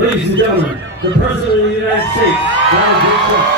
Ladies and gentlemen, the President of the United States, Donald J. Trump.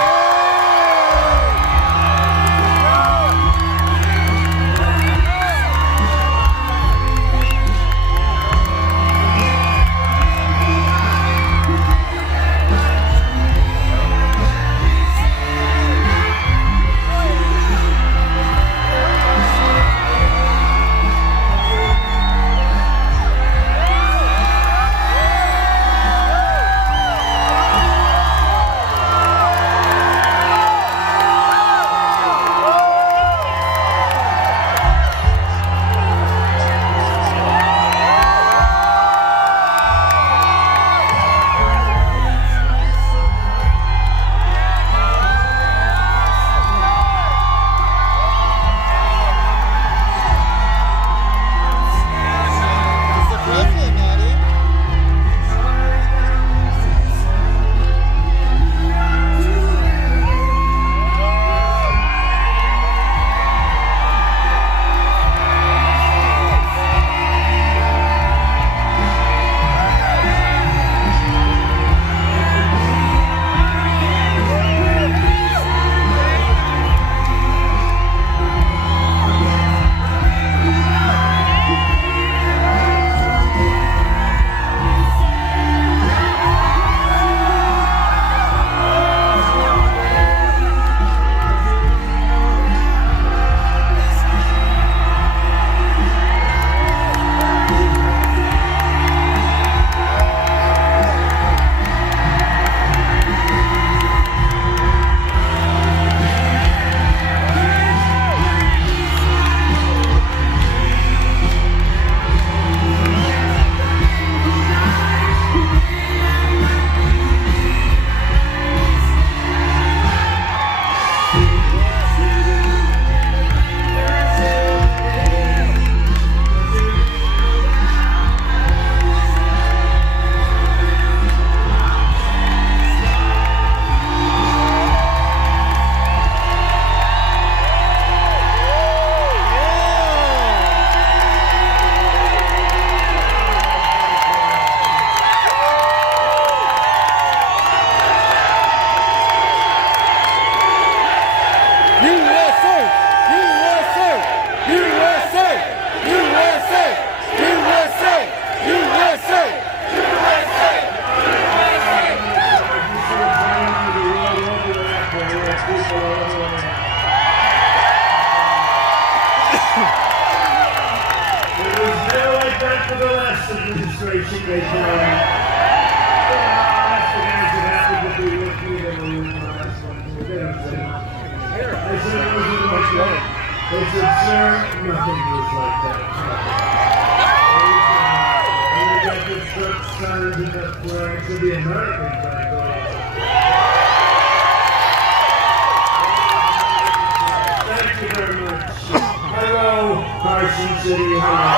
Carson City, hello.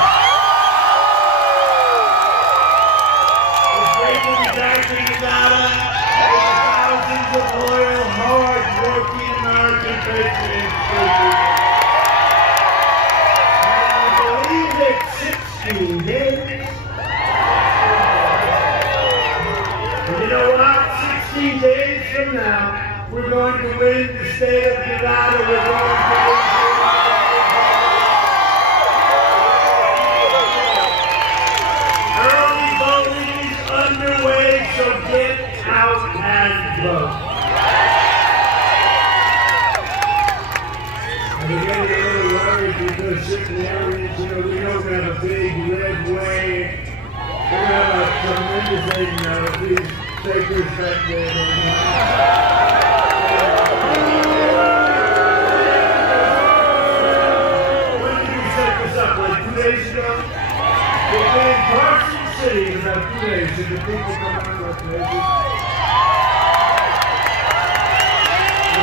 It's great to be back in Nevada. Thousands of loyal, hard-working American patriots. I believe it's 16 days. And you know what? 16 days from now, we're going to win the state of Nevada. We're going to win. So get out and vote. And we're getting a little worried because certain areas, we don't have a big red wave. We're going to have a tremendous these takers back there. When did we set this up? Like 2 days ago? We're in Carson City in about 2 days. Did the people come out? And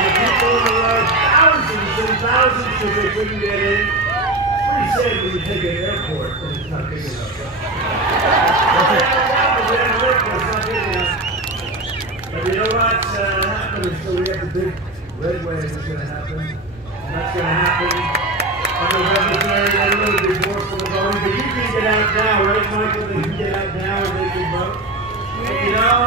the people in the road, thousands and thousands, because they couldn't get in. It's pretty sad when you take an airport and it's not big enough. But you know what's happening? So we have the big red wave that's going to happen. And that's going to happen. On November 3rd, a little bit more for the voting. But you can get out now, right, Michael? They can get out now and they can vote. And you know,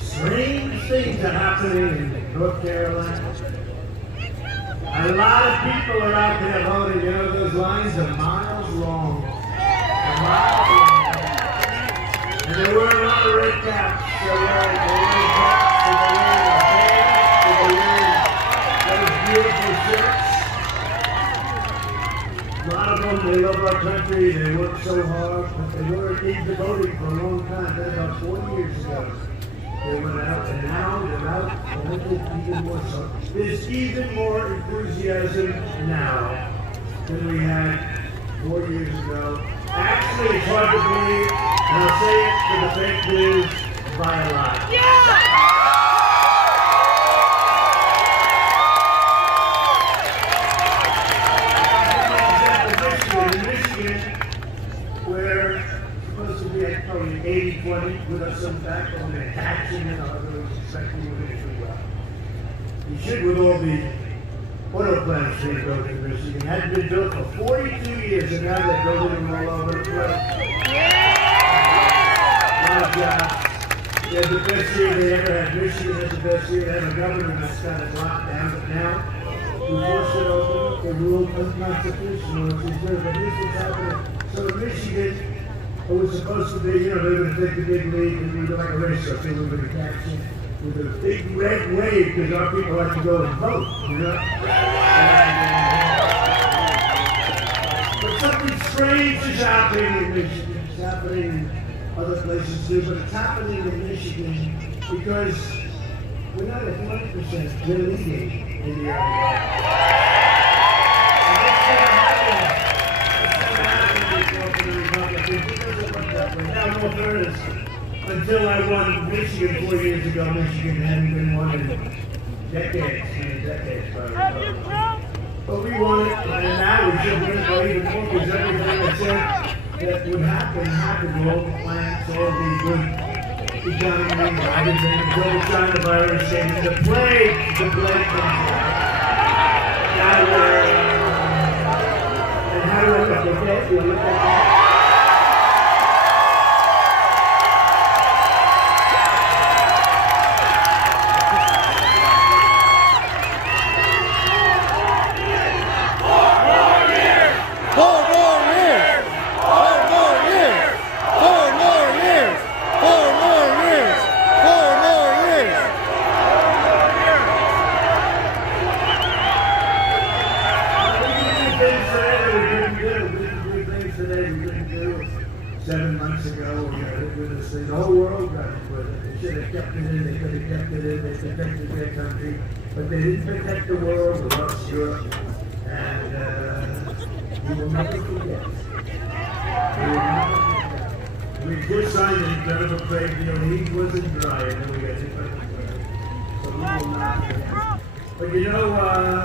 strange things are happening in North Carolina. A lot of people are out there voting. You know, those lines are miles long. A mile long. And there were a lot of red caps. There were red caps. They were wearing beautiful shirts. A lot of them, they love our country. They work so hard, but they weren't into voting for a long time. That's about 40 years ago. They went out, and now they're out, and I think even more so. There's even more enthusiasm now than we had 4 years ago. Actually, it's hard to believe, and I'll say it for the fake news by a lot. Yeah! In Michigan, where it's supposed to be at probably 80-20 with us some back on the taxing and all those expecting we're going to do well. You should with all the oil plants being built in Michigan. Hadn't been built for 42 years, and now they're building them all over the place. A lot of jobs. They had the best year they ever had. Michigan had the best year. They have a governor that's kind of locked down, but now we forced it open. They ruled unconstitutional, which is good. But here's what's happening. So in Michigan, it was supposed to be, you know, they were going to take the big lead and we were like a racer. They were going to catch it with a big red wave because our people like to go and vote, you know? But something strange is happening in Michigan. It's happening in other places too, but it's happening in Michigan because we're not at 20%. We're leading in the area. Now, more fairness, until I won Michigan 4 years ago, Michigan hadn't been won in decades. But we won it, and now we should win it even more because everything that said that would happened. All the plants, all the good economy, everything, until the China virus came in. The plague comes out. Now we're, and how do I look at that? You look at that? The whole world got it with it. They should have kept it in, they could have kept it in, they protected their country, but they didn't protect the world, we lost Europe, and we will never forget. We just signed an incredible trade deal, the ink wasn't dry, and then we got hit by the plague. So we will not forget. But you know,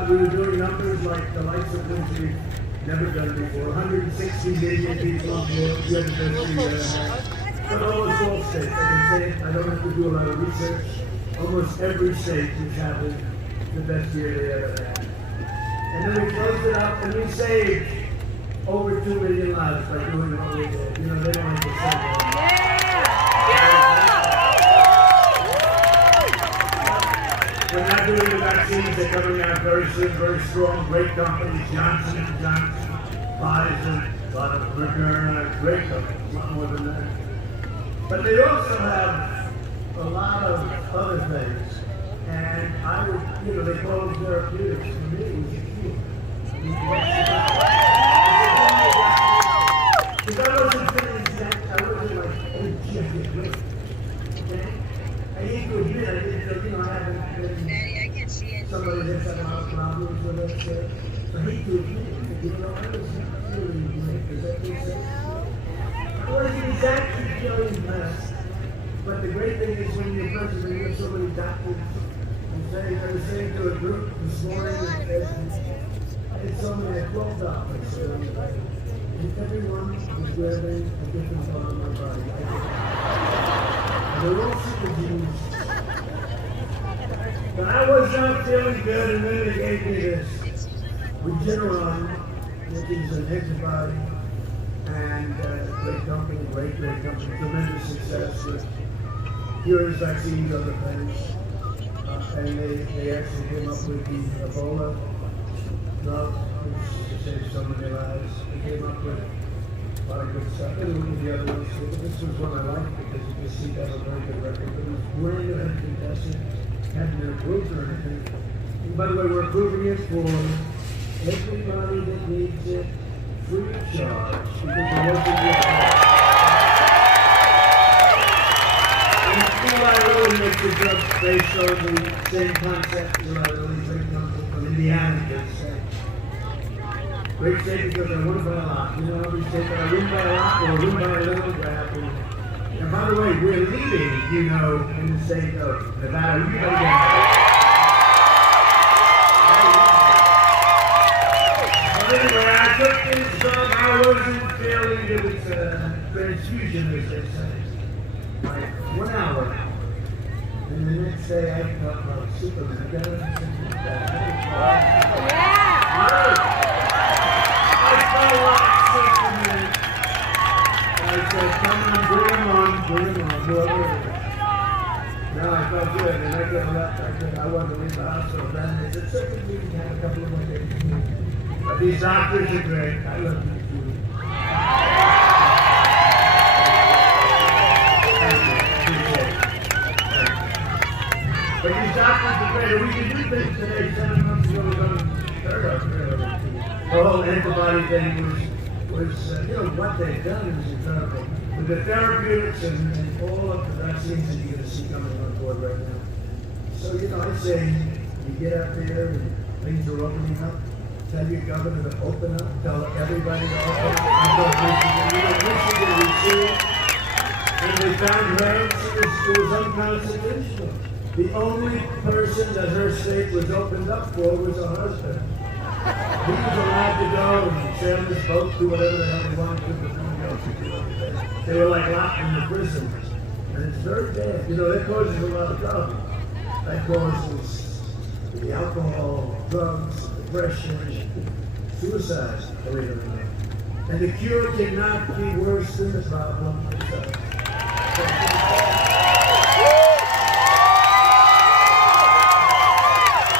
we were doing numbers like the likes of which we've never done before. 160 million people on board, we had the best year ever. But almost all states, I can say it, I don't have to do a lot of research. Almost every state is having the best year they ever had. And then we closed it up and we saved over 2 million lives by doing what we did. You know, they don't have to say that. We're not doing the vaccines, they're coming out very soon, very strong, great companies, Johnson & Johnson, Pfizer, a lot of Moderna, great companies, a lot more than that. But they also have a lot of other things. And I would, you know, they call them therapeutics. For me, it was a cure. Because I wasn't feeling exact, I wasn't like, oh, gee, I get great. Okay? I hate to admit, I didn't feel, you know, I haven't been somebody that's had a lot of problems with us. So I hate to admit it, you know, I was not feeling great. Does that make sense? I wasn't exactly feeling blessed, but the great thing is when you're president, you have so many doctors. I was saying to a group this morning, I had so many, 12 doctors. And everyone was wearing a different part of my body. They're all super genius. But I was not feeling good, and then they gave me this Regeneron, which is an antibody. And great company, tremendous success with cures, vaccines, other things. And they actually came up with the Ebola drug, which saved so many lives. They came up with a lot of good stuff. And look at the other ones too. But this was one I liked because you can see that a very good record. But it was brand new, hadn't been tested, hadn't been approved or anything. And by the way, we're approving it for everybody that needs it free of charge because we're working with it. Eli Lilly makes the drug based on the same concept. Eli Lilly's very coming from Indiana, they say. Great state because I won by a lot. You know, we say that I win by a lot or win by a little grab. And by the way, we're leading, you know, in the state of Nevada. You know that. Anyway, I took this drug. I wasn't feeling it was a transfusion, as they say. Like 1 hour. And the next day I felt like Superman. I felt like Superman. I said, come on, bring him on, whoever it is. Now I felt good, and I got left. I wanted to leave the hospital then. They said, second we can have a couple of more days. But these doctors are great. I love them too. But these doctors are great. We can do things today. 7 months ago, we got turnout. The whole antibody thing was you know, what they've done is incredible. With the therapeutics and all of the vaccines that you're going to see coming on board right now. So, you know, I say, you get out there and things are opening up. Tell your governor to open up. Tell everybody to open up. Michigan, we see it. And they found her, it was unconstitutional. The only person that her state was opened up for was her husband. He was allowed to go and sail his boat, do whatever the hell he wanted to do. They were like locked in the prison. And it's very bad. You know, that causes a lot of problems. That causes the alcohol, drugs, depression, suicide, believe it or not. And the cure cannot be worse than the problem itself.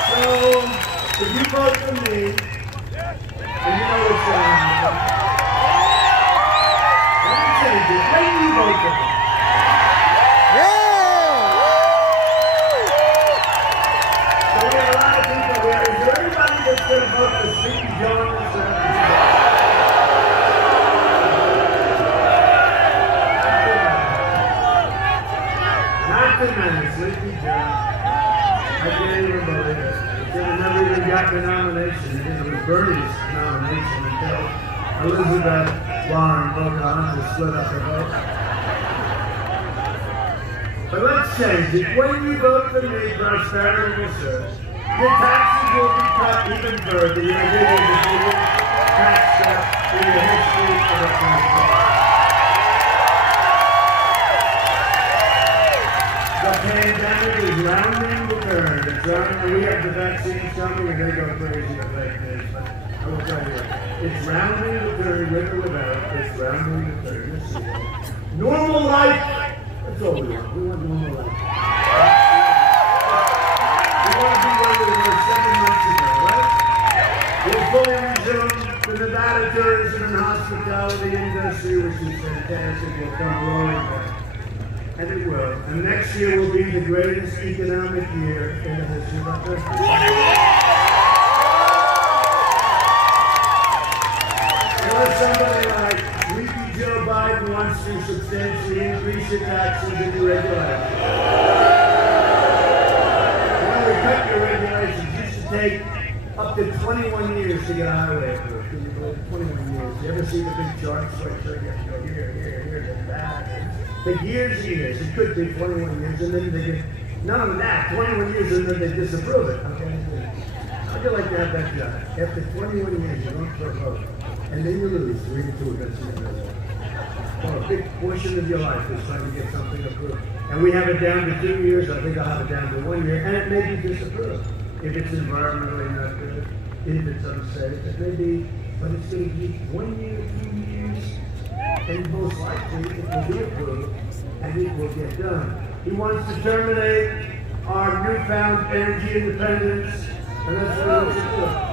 So, if you vote for me, and you know what's going to happen, let me change it. When you vote for me? So we have a lot of people here. Is there anybody that's going to vote for Sleepy Joe in this Not too many, Sleepy Joe. I can't even believe it. They never even got the nomination. It was Bernie's nomination until Elizabeth Warren voted on to split up the vote. But let's change it. When you vote for me, prosperity will serve. Your taxes will be cut even further. You're going to get the biggest tax cut in the history of the country. The pandemic is rounding the turn. It's rounding. We have the vaccines coming. We're going to go crazy with fake news. But I will tell you, it's rounding the turn with or without. It's rounding the turn. You'll see it. Normal life. That's all we want. We want normal life. We want to be where we were 7 months ago, right? We'll fully resume the Nevada tourism and hospitality industry, which is fantastic. Will come roaring back. And it will. And next year will be the greatest economic year in the history of our country. Unless somebody like Sleepy Joe Biden wants to substantially increase your taxes and your regulations. When we cut your regulations, it used to take up to 21 years to get a highway approved. 21 years. You ever see the big charts where it's like, go here, then that? Take years and years. It could be 21 years, and then they get none of that. 21 years, and then they disapprove it. Okay? How'd you like to have that job? After 21 years, you don't throw a vote, and then you lose 3 to 2 against the other. Well, a big portion of your life is trying to get something approved, and we have it down to 2 years. I think I'll have it down to 1 year, and it may be disapproved if it's environmentally not good, if it's unsafe. It may be, but it's going to be 1 year, 2 years. And most likely it will be approved and it will get done. He wants to terminate our newfound energy independence, and that's what he wants to do.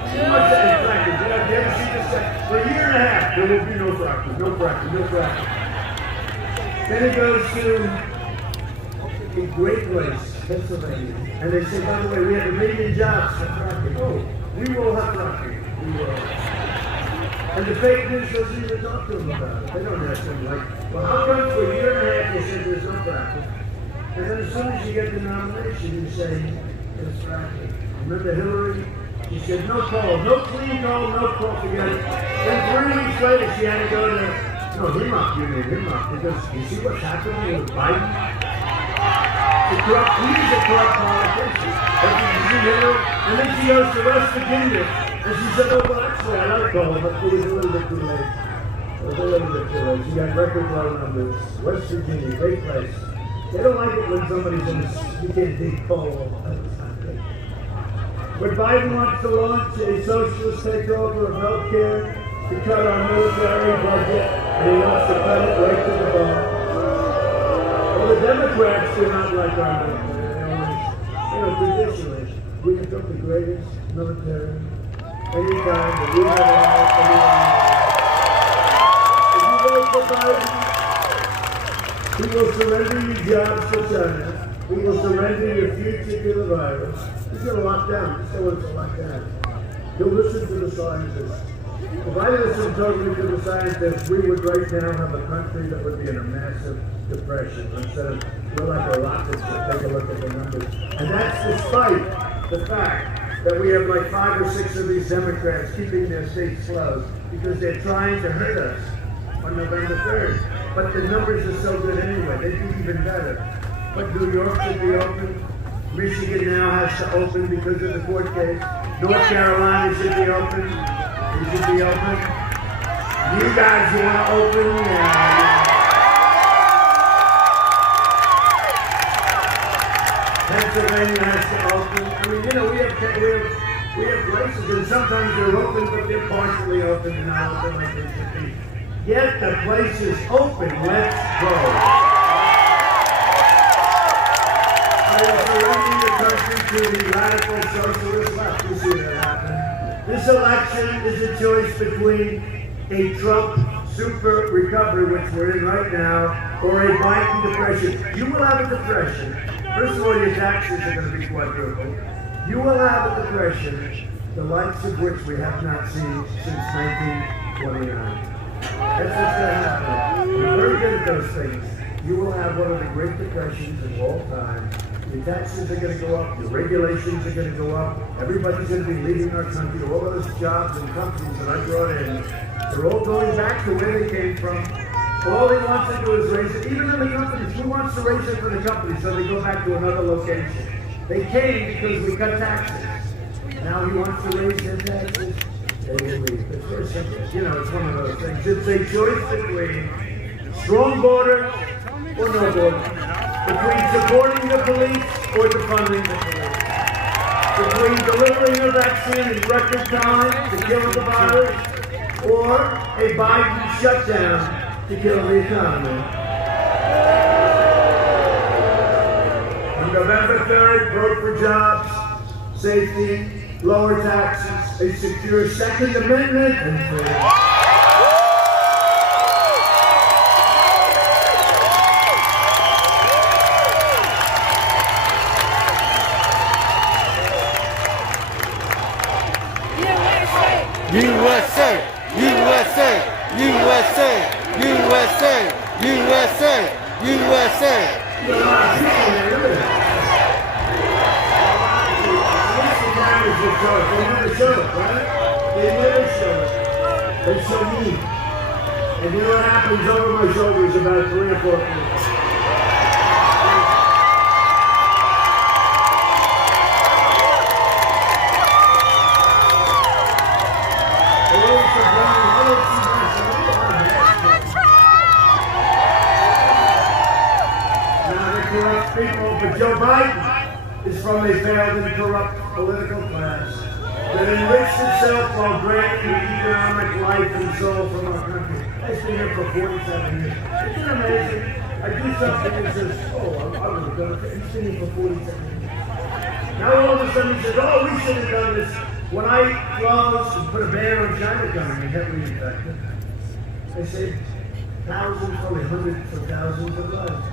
He wants to, in fact, did you ever see this? For a year and a half, there will be no fracking, no fracking, no fracking. Then it goes to a great place, Pennsylvania, and they say, by the way, we have 1 million jobs for fracking. Oh, we will have fracking. We will. And the fake news doesn't even talk to them about it. They don't ask them like, well, how come for a year and a half they said there's no fracking? And then as soon as you get the nomination, you say, it's fracking. Remember Hillary? She said, no coal, no clean coal, no coal, forget it. Then 3 weeks later, she had to go to, no, him up, you mean him up, because you see what's happening with Biden? He's a corrupt politician. And then she goes to West Virginia, and she said, oh, well, actually, I like coal, but it was a little bit too late. It was a little bit too late. She got record low numbers. West Virginia, great place. They don't like it when somebody's in you can't dig coal. But Biden wants to launch a socialist takeover of healthcare to cut our military budget, and he wants to cut it right to the bone. Well, the Democrats do not like our military. They always, traditionally, we have got the greatest military anytime that we have had. If you vote for Biden, we will surrender your jobs to China. We will surrender your future to the virus. He's going to lock down. He still wants to lock down. He'll listen to the scientists. If I listened totally to the scientists, we would right now have a country that would be in a massive depression. Instead of, we're like a rocket ship. Take a look at the numbers. And that's despite the fact that we have like 5 or 6 of these Democrats keeping their states closed because they're trying to hurt us on November 3rd. But the numbers are so good anyway. They do even better. But New York should be open. Michigan now has to open because of the court case. North Carolina should be open. It should be open. You guys want to open? Pennsylvania has to open. I mean, we have places, and sometimes they're open, but they're partially open and not open like they should be. Get the places open. Let's go. Surrendering the country to the radical socialist left. We see that happen. This election is a choice between a Trump super recovery, which we're in right now, or a Biden depression. You will have a depression. First of all, your taxes are going to be quadrupled. You will have a depression, the likes of which we have not seen since 1929. That's what's going to happen. We're very good at those things. You will have one of the great depressions of all time. Your taxes are going to go up. Your regulations are going to go up. Everybody's going to be leaving our country. All those jobs and companies that I brought in, they're all going back to where they came from. All he wants to do is raise it. Even in the companies, who wants to raise it for the companies so they go back to another location? They came because we cut taxes. Now he wants to raise their taxes. They will leave. It's very simple. It's one of those things. It's a choice between strong border or no border. Between supporting the police or defunding the police. Between delivering a vaccine in record time to kill the virus or a Biden shutdown to kill the economy. On November 3rd, vote for jobs, safety, lower taxes, a secure Second Amendment, and freedom. USA, USA, USA, USA, USA, USA. They never show it, right? They never show it. They show me. And you know what happens over my shoulders about 3 or 4 people. People, but Joe Biden is from a failed and corrupt political class that enriched itself while granting the economic life and soul from our country. I've been here for 47 years. Isn't it amazing? I do something and he says, oh, I would have done it. He's singing for 40 seconds. Now all of a sudden he says, oh, we should have done this. When I closed and put a ban on Chinatown and heavily infected, they saved thousands, probably hundreds of thousands of lives.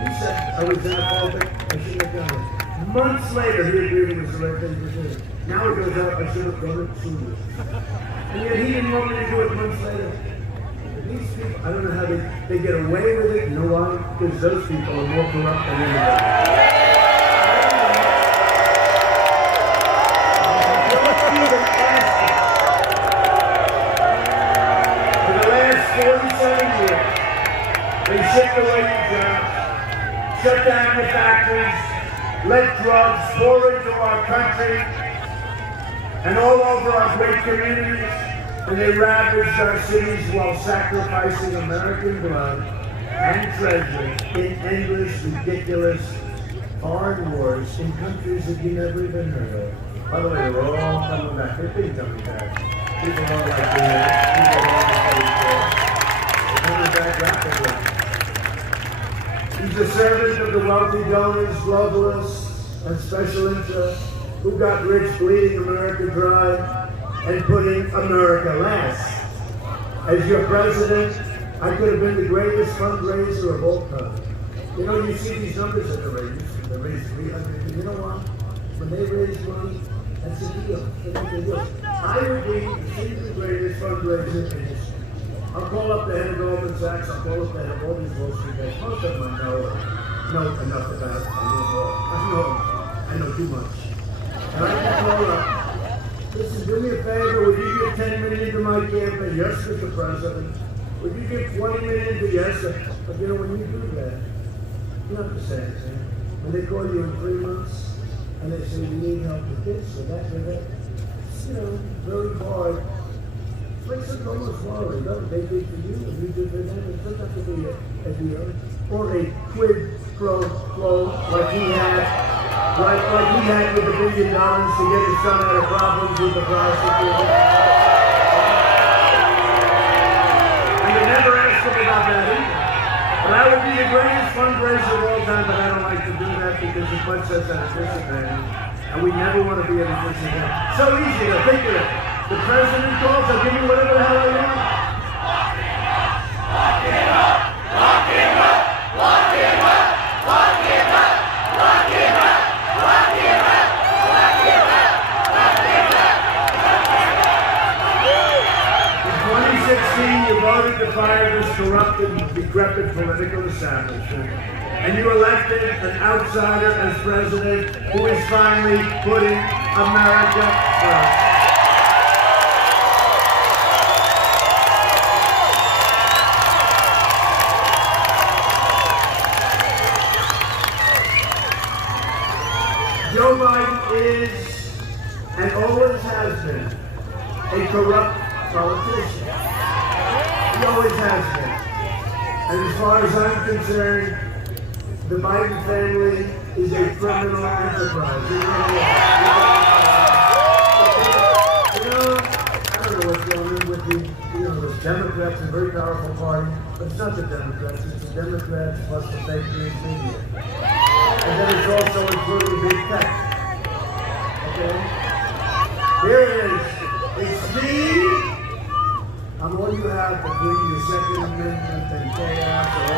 He said, I was xenophobic, I shouldn't have done it. Months later, he agreed it was the right thing to do. Now he goes out, I should have done it sooner. And yet he didn't want me to do it months later. But these people, I don't know how they get away with it. You know why? Because those people are more corrupt than anybody. For the last 47 years, they shipped away the jobs, shut down the factories, let drugs pour into our country and all over our great communities, and they ravaged our cities while sacrificing American blood and treasure in endless, ridiculous foreign wars in countries that you never even heard of. By the way, they're all coming back. They're big coming back. People don't like doing it. People don't like it. They're coming back rapidly. He's a servant of the wealthy donors, globalists, and special interests who got rich bleeding America dry and putting America last. As your president, I could have been the greatest fundraiser of all time. You know, you see these numbers that they raise 300. You know what? When they raise money, that's a deal. That's a deal. I would be the single greatest fundraiser in history. I'll call up the head of Goldman Sachs, I'll call up the head of all these Wall Street guys. Most of them I know enough about. I know too much. And I can call up, listen, do me a favor, would you give 10 million to my campaign? Yes, Mr. President. Would you give 20 million to yes? But you know, when you do that, you don't have to say anything. When they call you in 3 months, and they say, we need help with this or that or that, it's, you know, very hard. Like some almost worry, no, they did for you and you did for them. It doesn't have to be a deal or a quid pro quo like he had with $1 billion to get his son out of problems with the prosecutor. And you never asked him about that either. But I would be the greatest fundraiser of all time, but I don't like to do that because it puts us at a disadvantage. And we never want to be at a disadvantage. So easy to think of it. The president calls, I'll give you whatever the hell I want. Lock him up! Lock him up! Lock him up! Lock him up! Lock him up! Lock him up! Lock him up! Lock him up! In 2016, you voted to fire this corrupted, decrepit political establishment. And you elected an outsider as president who is finally putting America first. Joe Biden is, and always has been, a corrupt politician. He always has been. And as far as I'm concerned, the Biden family is a criminal enterprise. I don't know what's going on with the Democrats, a very powerful party, but it's not the Democrats, it's the Democrats plus the fake news media. And then it's also including big tech. Okay? Here it is. It's me. I'm all you have between your Second Amendment and chaos or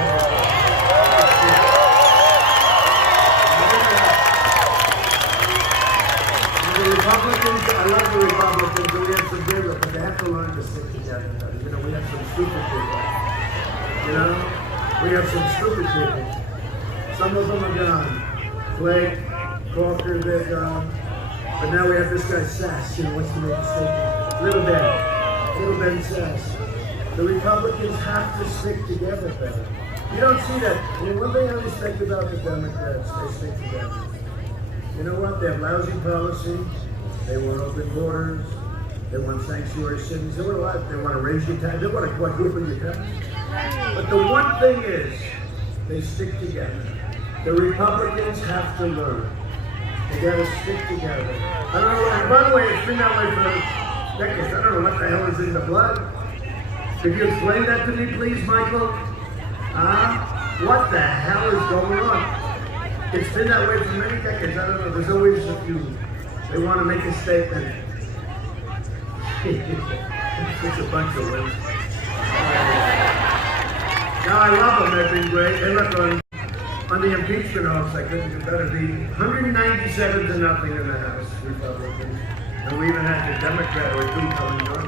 the Republicans, I love the Republicans, and we have some bigger, but they have to learn to stick together. You know, we have some stupid people. You know? We have some stupid people. Some of them are gone. Flake, Corker, they're gone. But now we have this guy Sass, who wants to make a statement. Little Ben Sass. The Republicans have to stick together better. You don't see that. I mean, one thing I respect about the Democrats, they stick together. You know what? They have lousy policy. They want open borders. They want sanctuary cities. They want a lot. They want to raise your tax. They want to quadruple your tax. But the one thing is, they stick together. The Republicans have to learn. They got to stick together. I don't know. And by the way, it's been that way for decades. I don't know what the hell is in the blood. Could you explain that to me, please, Michael? what the hell is going on? It's been that way for many decades. I don't know. There's always a few. They want to make a statement. It's such a bunch of whims. Now I love them. They've been great. They look on the impeachment hoax. I couldn't do better. The 197 to nothing in the House, Republicans. And we even had the Democrat or two coming on.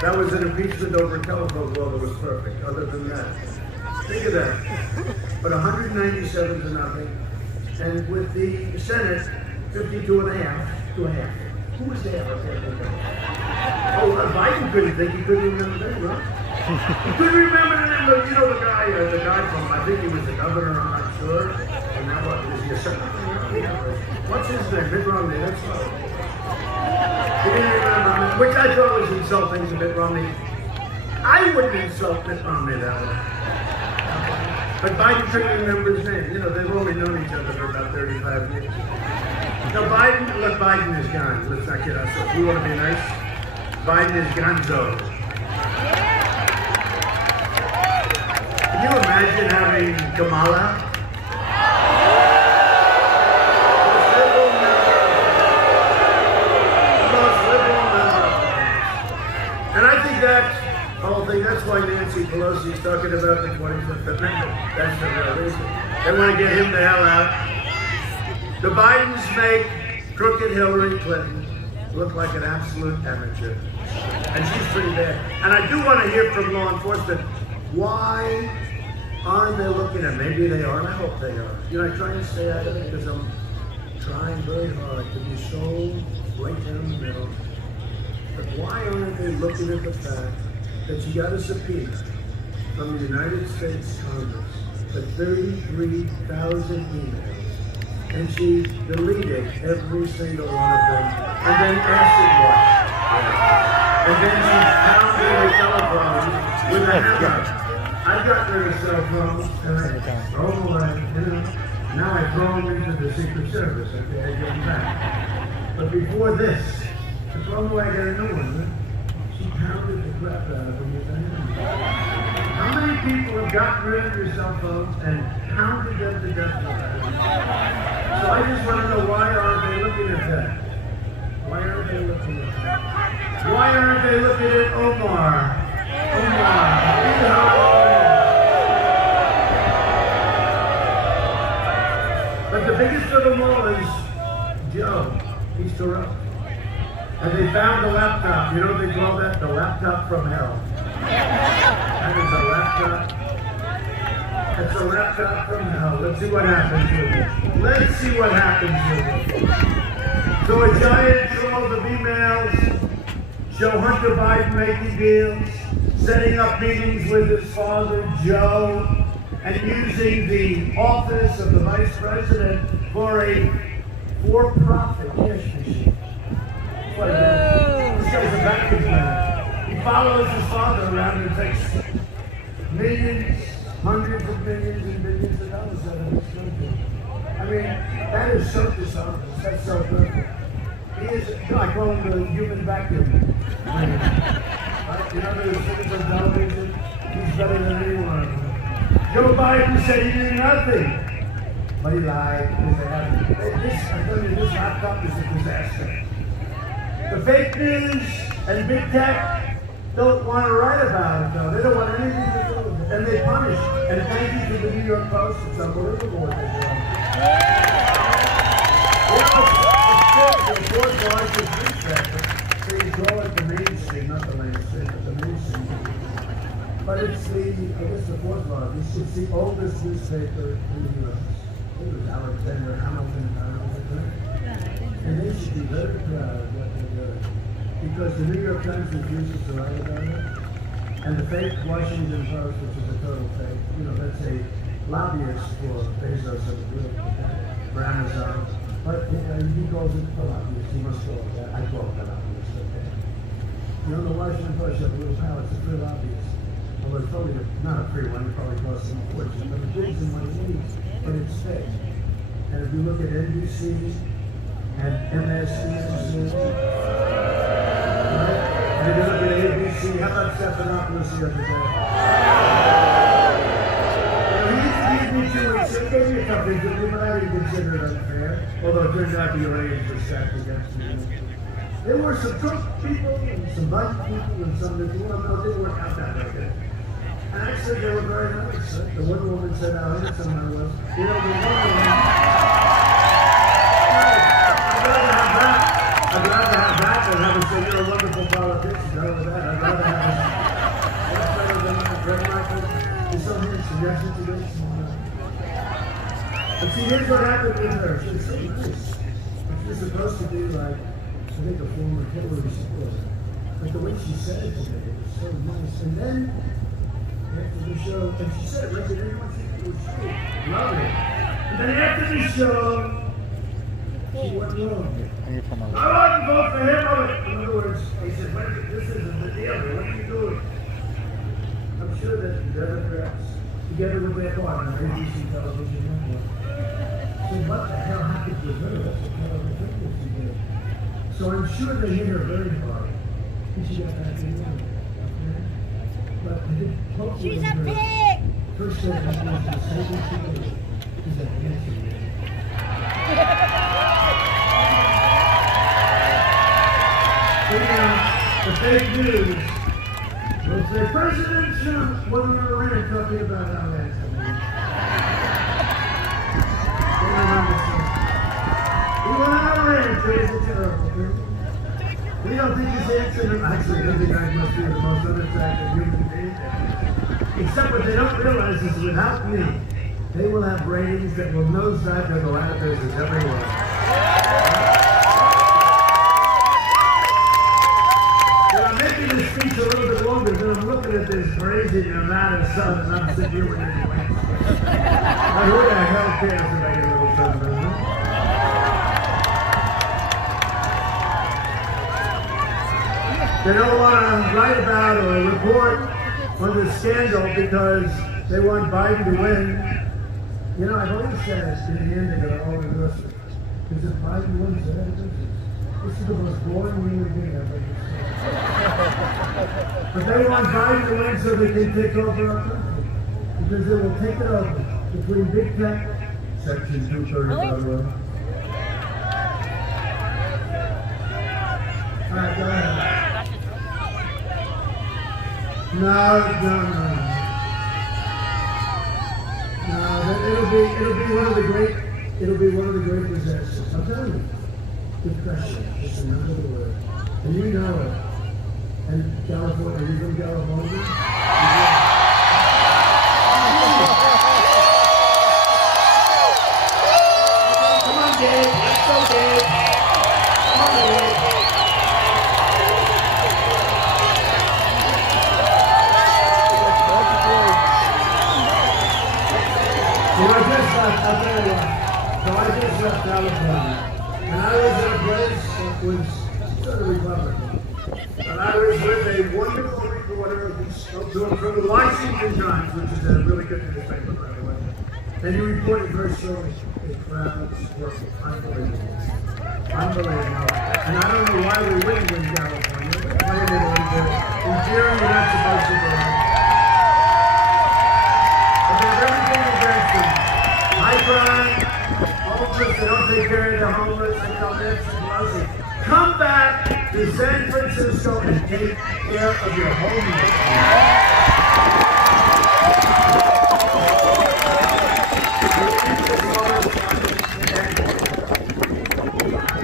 That was an impeachment over a telephone law that was perfect. Other than that, think of that. But 197 to nothing. And with the Senate, 52 and a half to a half. Who was there? I can't think of it. Oh, Biden couldn't think. He couldn't remember that, right? He couldn't remember the name of, you know, the guy from, I think he was the governor, I'm not sure. And now what, is he a senator? What's his name? Mitt Romney, that's right. He didn't remember, which I thought was insulting to Mitt Romney. I wouldn't insult Mitt Romney that way. But Biden couldn't remember his name. You know, they've only known each other for about 35 years. Now Biden is gone. Let's not kid ourselves. We want to be nice. Biden is gonzo. Can you imagine having Kamala? Most liberal member. And I think that's the whole thing. That's why Nancy Pelosi is talking about the 25th Amendment. That's the real reason. They want to get him the hell out. The Bidens make crooked Hillary Clinton look like an absolute amateur. And she's pretty bad. And I do want to hear from law enforcement, why aren't they looking at, maybe they are, and I hope they are. You know, I try to stay out of it because I'm trying very hard to be so right down the middle. But why aren't they looking at the fact that you got a subpoena from the United States Congress for 33,000 emails? And she deleted every single one of them, and then acid washed. And then she pounded her telephone with a hammer. I got rid of cell phones, and I throw them away, you know. Now I throw them into the Secret Service, okay, I get them back. But before this, I throw them away, I got a new one, right? She pounded the crap out of them with a hammer. How many people have gotten rid of your cell phones and pounded them to death with that? So I just want to know, why aren't they looking at that? Why aren't they looking at that? Why aren't they looking at Omar? But the biggest of them all is Joe. He's corrupt. And they found the laptop. You know what they call that? The laptop from hell. That is a laptop. It's a laptop from hell. Let's see what happens with it. Let's see what happens with it. So a giant trove of emails show Hunter Biden making deals, setting up meetings with his father, Joe, and using the office of the vice president for a for-profit cash machine. What is that? This guy's a vacuum cleaner. He follows his father around and takes millions, hundreds of millions and billions of dollars out of this country. I mean, that is so dishonest. That's so perfect. He is, I call him the human vacuum. You know, there's things on television, he's better than anyone of them. Joe Biden said he did nothing. But he lied. I'm telling you, this laptop is a disaster. The fake news and big tech don't want to write about it, though. They don't want anything to do with it. And they punish. And thank you to the New York Post. It's unbelievable what they're doing. The fourth largest newspaper. So you call it the mainstream, not the mainstream, but the mainstream. But it's the fourth largest. It's the oldest newspaper in the U.S. It was Alexander Hamilton. And they should be very proud of what they're doing. Because the New York Times refuses to write about it. And the fake Washington Post, which is a total fake, you know, that's a lobbyist for Bezos and for Amazon. But he calls it the lobbyist. He must call it that. I call it the lobbyist, okay? You know, the Washington Post has a little power. It's a free lobbyist. Although it's probably not a free one. It probably costs some fortune. But it gives him what he needs. But it's fake. And if you look at NBC and MSNBC, right? And if you look at ABC, how about Stephanopoulos the other day? They gave me a couple of things, but I didn't consider it unfair. Although it turned out the arrangements were stacked against me. There were some drunk people and some bike people and some that didn't work out that way. And actually, they were very nice. The one woman said how handsome I was. You know, the one woman. I'd rather have that than have her say you're a wonderful politician. Hell with that. I'd rather have that's better than Red Michael. There's some suggestions to this. But see, here's what happened with her. She was so nice. She was supposed to be like, I think a former Hillary supporter. But the way she said it to me, it was so nice. And then, after the show, and she said it like everyone think it was true. Love it. And then after the show, she went wrong. I wouldn't vote for him. In other words, he said, this isn't the deal. What are you doing? I'm sure that the Democrats, together with their partner, ABC Television Network, said, what the hell happened with her? That's what kind of ridiculous she did. So I'm sure they hit her very hard. And she got back in line. But I think hopefully she's a pig! First step was the same thing she did. She's a pig. The fake news will say President Trump went on a rant talking about how handsome he is. He went on a rant, he's a terrible thing. We don't think he's handsome. Actually, I think I must be the most unattractive human being. Except what they don't realize is without me, they will have ratings that will nosedive. They'll go out of business everywhere. I'm making this speech a little bit longer, then I'm looking at this crazy Nevada sun, and I'm sitting here with it. Who the hell cares if I get a little sunburn? They don't want to write about or report on the scandal because they want Biden to win. You know, I've always said in the end they're going to all reverse it. Because if Biden wins, they're going to lose it. This is the most boring human being I've ever seen. But they want Biden to win so they can take over our country. Because they will take it over between big tech, Section 230. All right, go ahead. No. It'll be one of the great disasters. I'm telling you. Depression is another word. And you know it. And California, are you from California? Come on, Dave. Let's go, Dave. Come on, Dave. I'll tell you what. So I just left California. And I was in a place that was sort of Republican. And I was with a wonderful reporter from the Washington Times, which is a really good newspaper, by the way. And he reported very slowly. The crowds were unbelievable. Unbelievable. And I don't know why we wouldn't in California. We're playing it a little bit. In theory, you're not supposed to go. But they have everything against them. High crime. They don't take care of the homeless, they come in, come back to San Francisco and take care of your homeless.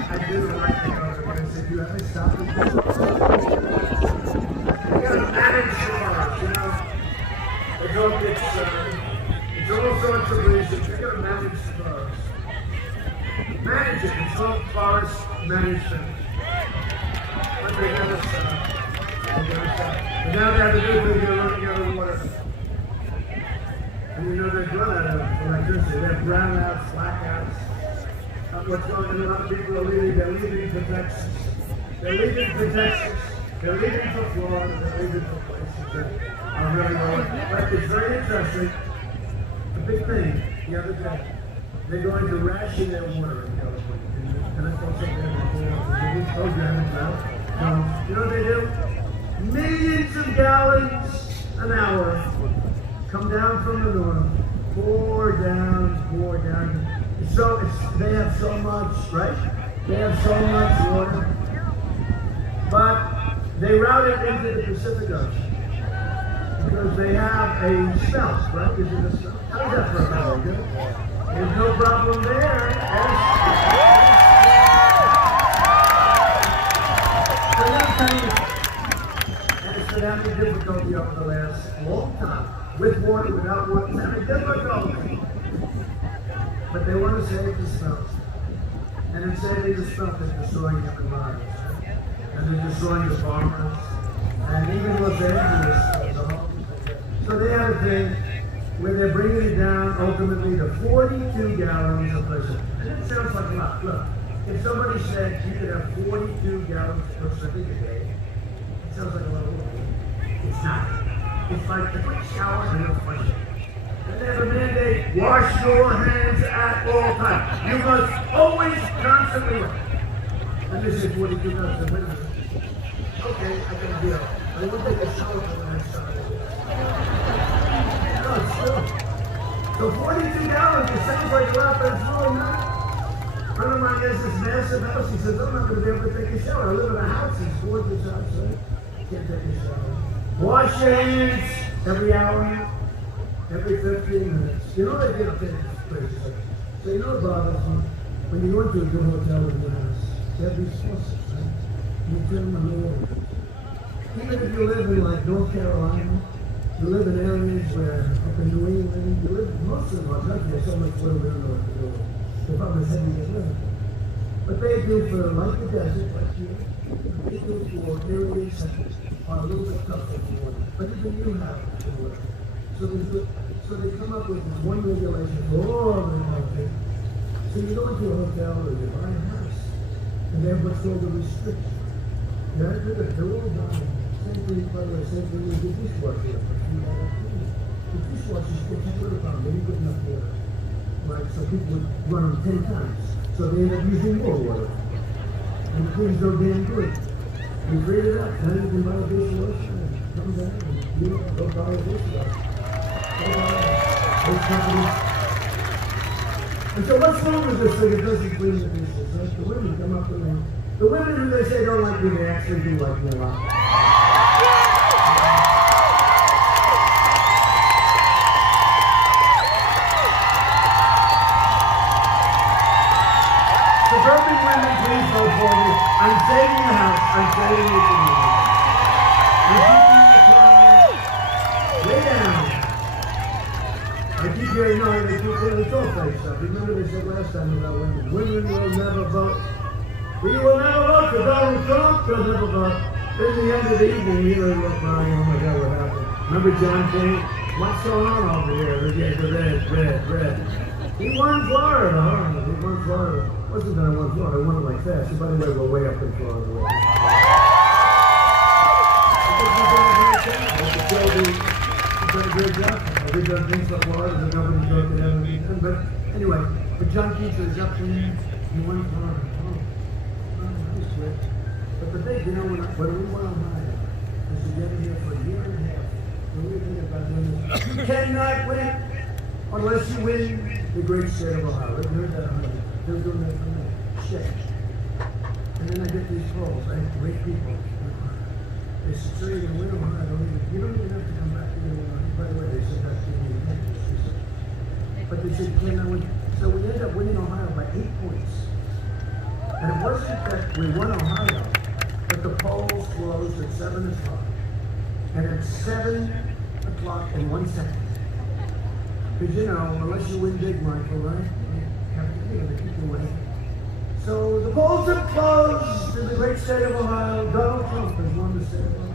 I do like to go there, but I said, you haven't stopped with this? You gotta manage yours, you know? It's all sorts of reasons. You gotta manage yours. Manage it. It's called forest management. But they never stop. But now they have to do things they're running out of water. And you know they run out of electricity. They have brownouts, blackouts. What's going on? A lot of people are leaving. They're leaving for Texas. They're leaving for Texas. They're leaving for Florida. They're leaving for places that are really low. But it's very interesting. A big thing the other day. They're going to ration their water in California. And I thought something before. Programs now. You know what they do? Millions of gallons an hour come down from the north Four down. They have so much, right? They have so much water. But they route it into the Pacific Ocean. Because they have a smelt, right? Is it a smelt? How's that for a power? Good? There's no problem there. And it's been having difficulty over the last long time. With water, without water, it's having difficulty. But they want to save the smelt. And in saving the smelt, they're destroying human lives. And they're destroying the farmers. And even Los Angeles, so they have a thing where they're bringing it down ultimately to 42 gallons of pressure. And it sounds like a lot. Look, if somebody said you could have 42 gallons of pressure a day, it sounds like a lot of water. It's not. It's like a quick shower and a flush. And they have a mandate, wash your hands at all times. You must always constantly wash. And this is 42 gallons of pressure. Okay, I can deal. I will take a shower for the next time. No, it's true. So 42 gallons, it sounds like a lot, but it's really not. A friend of mine has this massive house. He says, I'm not going to be able to take a shower. I live in a house. It's gorgeous outside. Can't take a shower. Wash your hands every hour, every 15 minutes. You know they get things crazy. So you know what bothers me? When you go into a good hotel in your house, they have these faucets, right? You turn them on. Even if you live in like North Carolina, you live in areas where, up in New England, you live, most of our country is so much further than what to do. The problem is heavy to live. But they do for, like the desert, like here, they do for areas that are a little bit tougher for water. But even you have to water. So they come up with this one regulation for all the country. So you go into a hotel or you buy a house, and they have what's called a restriction. They're all dying. Same thing, by the way, same thing with the dishwasher. The dishwashers get you put upon, they didn't put enough water. Right? So people would run them 10 times. So they end up using more water. And the things go damn good. You grade it up, now you can buy a dishwasher and come down and go buy a dishwasher. Those companies. And so what's wrong with this thing? It doesn't clean the dishes. Right? The women come up with them. The women who they say don't like me, they actually do like me a lot. Suburban women, please vote for me. I'm saving the house. I'm saving the community. I'm keeping the economy way down. I keep hearing, no, they keep doing the toll-face stuff. Remember they said last time about women. Women will never vote. We will never vote for Donald Trump. They'll never vote. Then the end of the evening, you know, you're crying, oh my God, what happened? Remember John King? What's going on over here? The red. He won Florida, huh? He won Florida. Wasn't that I won Florida? I won it like fast. By the way, we're way up in Florida. He's done a great job. We've done things for Florida that nobody's done to them. But anyway, but John Keats is up there. He won Florida. But the thing, you know, when we went on high, was to get in here for a year and a half. And we were thinking about doing this. You cannot win unless you win the great state of Ohio. They're doing that for me. They're doing that for me. Shit. And then I get these calls. I have great people. They said, sir, you're going to win Ohio. You don't even have to come back to the Ohio. By the way, they said that to me. But they said, you cannot win. So we ended up winning Ohio by 8 points. And it wasn't that we won Ohio, but the polls closed at 7 o'clock. And at 7 o'clock in 1 second. Because you know, unless you win big, Michael, right? You have to keep the winning. So the polls have closed in the great state of Ohio. Donald Trump has won the state of Ohio.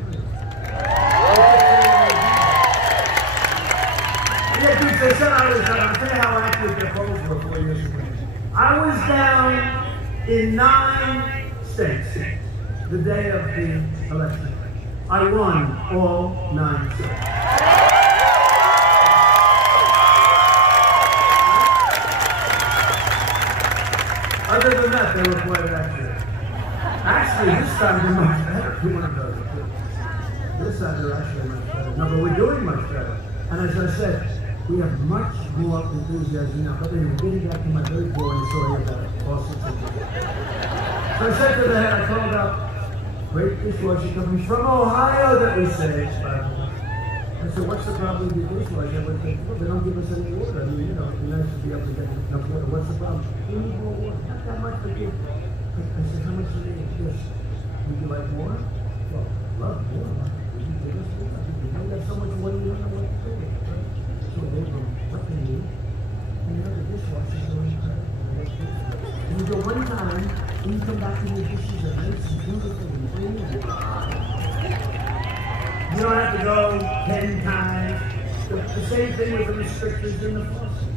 Yeah, dude, they said I'll tell you how accurate the polls were 4 years ago. I was down in 9 states the day of the election. I won all 9 states. Other than that, they were quite accurate. Actually, this time they're much better. You want to know this time they're actually much better. No, but we're doing much better. And as I said, We have much more enthusiasm now. But anyway, getting back to my very boring story about Carson City. So I said to the head, I called up great dishwasher company from Ohio that we say, by the way. I said, what's the problem with your dishwasher? I said, well, they don't give us any water. I mean, you know, it'd be nice to be able to get enough water. What's the problem? We need more water. Not that much, but you. I said, how much do you need? This. Would you like more? Well, love more. Would you give us more? You know, that's so much water you don't know what to do with it, right? So they go, what they need? And you know, the dishwasher's so incredible. And you go one time, and you come back to your dishes are nice and beautiful and clean. You don't have to go 10 times. The same thing with the restrictions in the faucet.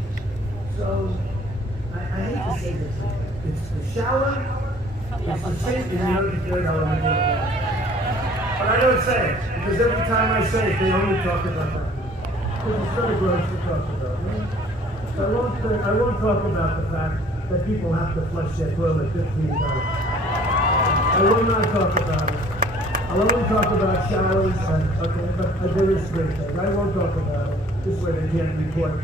So, I hate to say this. It's the shower, it's the sink, and you know the third element of that. But I don't say it, because every time I say it, they only talk about that. Because it's sort of gross to talk about, right? So I won't talk about the fact that people have to flush their toilet 15 times. I will not talk about it. I won't talk about showers, but there is great things. I won't talk about it. This way they can't report.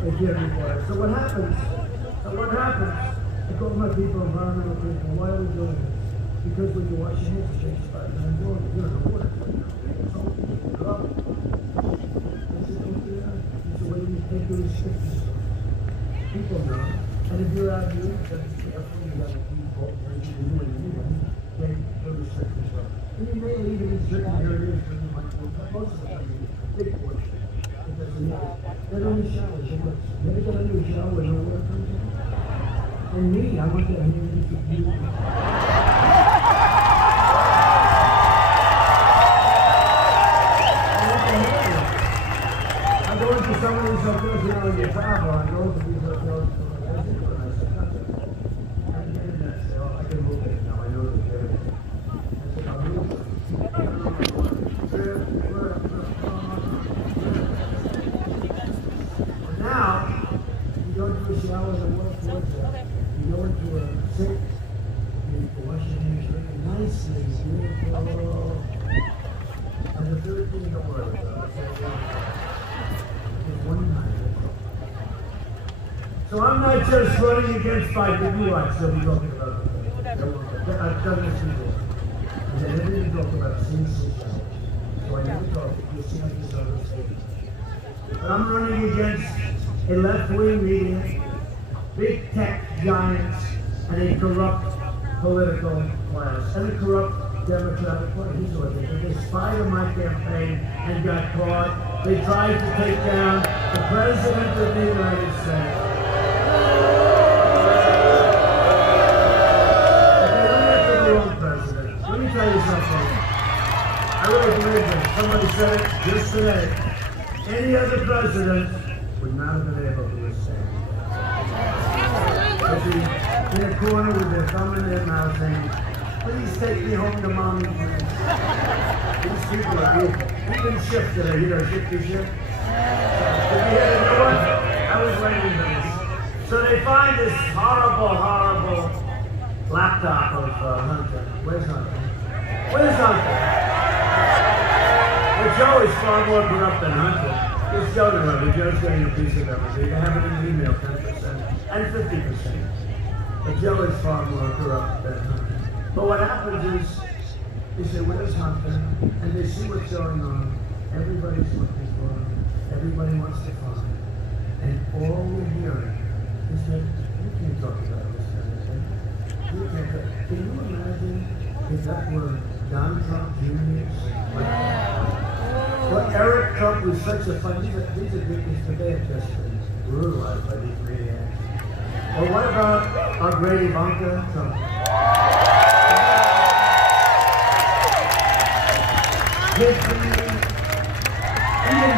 They can't report it. So what happens? I call my people, environmental people, why are we doing this? Because when you wash your hands, it takes 5 times longer. You don't know water. So, I said, don't do that. It's the way you take the restrictions. People know. And if you're out here, you gotta be careful. You gotta keep what you're doing anyway. Take the restrictions up. And you may leave it in certain areas where you might go, but most of the time, big portion. It doesn't matter. They don't need showers. You ever get under a shower where no water comes in? And me, I want that here to be beautiful. I go into some of these hotels, you know, when you travel, I go into these hotels, I think when I said nothing. And I say, oh, I can move it now, I know the area. I said, I'll move it. And now, you go into a shower and the water towards that. You go into a sink, you wash your hands very nicely, beautiful. And the third thing, don't worry about it. One night. So I'm not just running against fight that you watch, so we're talking about I've done this before. And I never even talk about sinful showers. So I never talk, you'll see how these other statements. But I'm running against a left-wing media, big tech giants, and a corrupt political class, and a corrupt Democratic Party. Here's what they did. They spied on my campaign and got caught. They tried to take down the President of the United States. But they went after their own president. Let me tell you something. I really believe this. Somebody said it just today. Any other president would not have been able to withstand. They'd be in a corner with their thumb in their mouth saying, please take me home to mommy, please. These people are beautiful. We can shift today, you know, shift to shift. Did you hear the new one? I was waiting for this. So they find this horrible laptop of Hunter. Where's Hunter? Where's Hunter? Well, Joe is far more corrupt than Hunter. Just Joe to love it. Joe's getting a piece of everything. They have it in the email, 10% and 50%. But Joe is far more corrupt than Hunter. But what happens is, they say, where's Hunter? And they see what's going on. Everybody's looking for him. Everybody wants to find him. And all we're hearing is that you can't talk about this kind of thing. You can't talk. Can you imagine if that were Donald Trump Jr.? Well, Eric Trump was such a fun. These are victims, but they have just been brutalized by these maniacs. Or what about our great Ivanka Trump? Even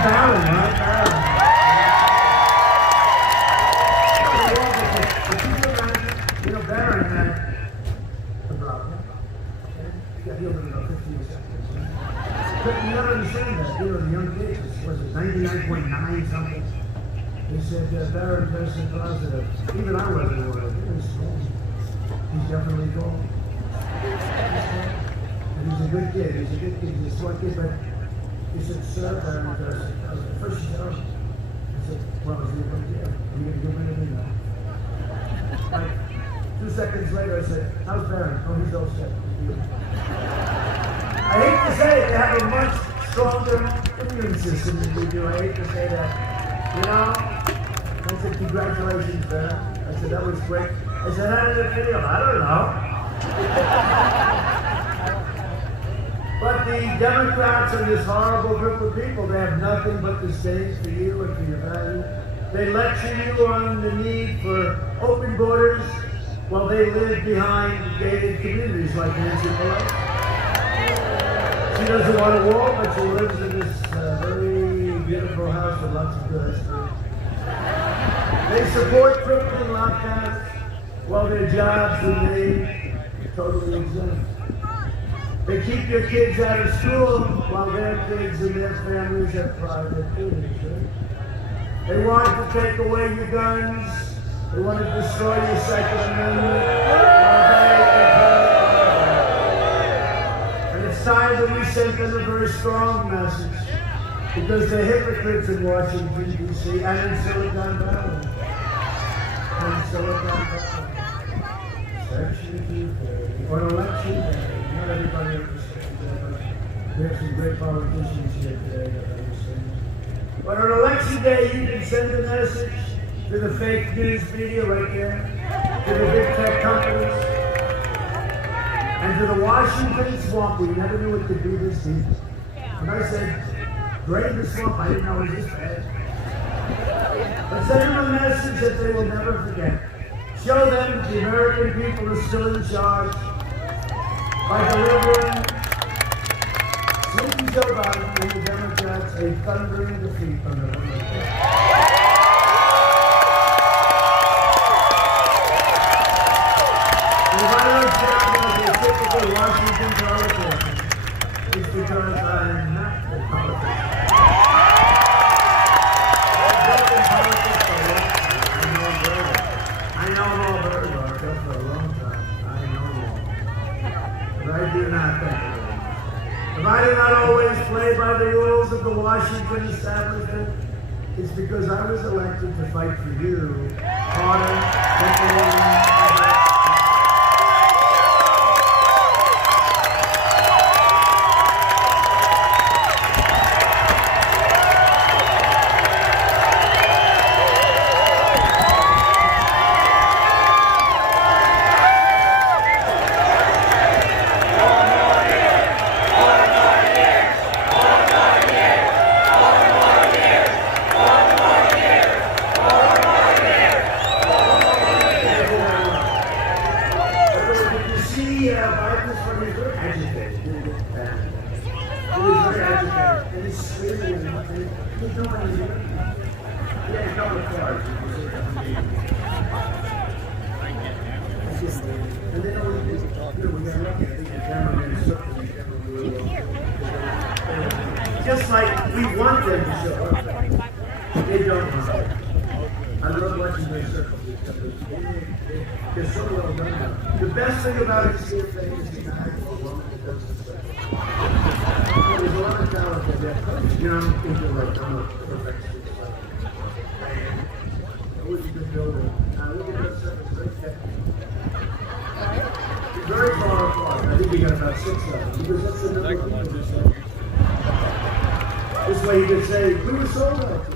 Barron, right? Barron. You know, Barron had a problem. He got healed in about 15 seconds. But you don't understand that. You know, the young kids, was it 99.9 something? They said, Barron tested positive. Even I wasn't worried. He was small. He's definitely tall. And he's a good kid. He's a smart kid, but he said, sir, Barron tested positive. First he said, oh. I said, well, is he going to jail? Are you going to give me anything now? Like, 2 seconds later, I said, how's Barry? Oh, he's all set. I hate to say it, they have a much stronger immune system than we do. I hate to say that. You know? I said, congratulations, Barry. I said, that was great. I said, how did it feel? I don't know. But the Democrats are this horrible group of people. They have nothing but disdain for you and for your value. They lecture you on the need for open borders while they live behind gated communities like Nancy Pelosi. She doesn't want a wall, but she lives in this very beautiful house with lots of good history. They support crippling lockdowns while their jobs remain totally exempt. They keep your kids out of school while their kids and their families have private tutors. They want to take away your guns. They want to destroy your Second Amendment. And it's time that we send them a very strong message, because they're hypocrites in Washington, D.C. and in Silicon Valley. Section 230. On election day, not everybody understands that, but we have some great politicians here today that understand. But on election day, you can send a message to the fake news media right there, to the big tech companies, and to the Washington swamp. We never knew it could be this deep. And I said, drain the swamp. I didn't know it was this bad. But send them a message that they will never forget. Show them that the American people are still in charge by delivering Sleepy Joe Biden and the Democrats a thundering defeat on the November 5th. If I don't sound like a typical Washington politician, it's because I am not a politician. I know them all very well. I've done for a long time. I know them all. But I do not think of them. If I do not always play by the rules of the Washington establishment, it's because I was elected to fight for you harder than anyone else. Just like we want them to show up, they don't want it. I love watching their circles. They're so well done. The best thing about it is the thing is the guy or woman that does the circle. There's a lot of talent in that. You know, I'm thinking like I'm a perfectionist. Always a good builder. Look at those circles right there. Very far apart. I think we got about 6 of them because that's the number of people. This way you could say, we were so lucky.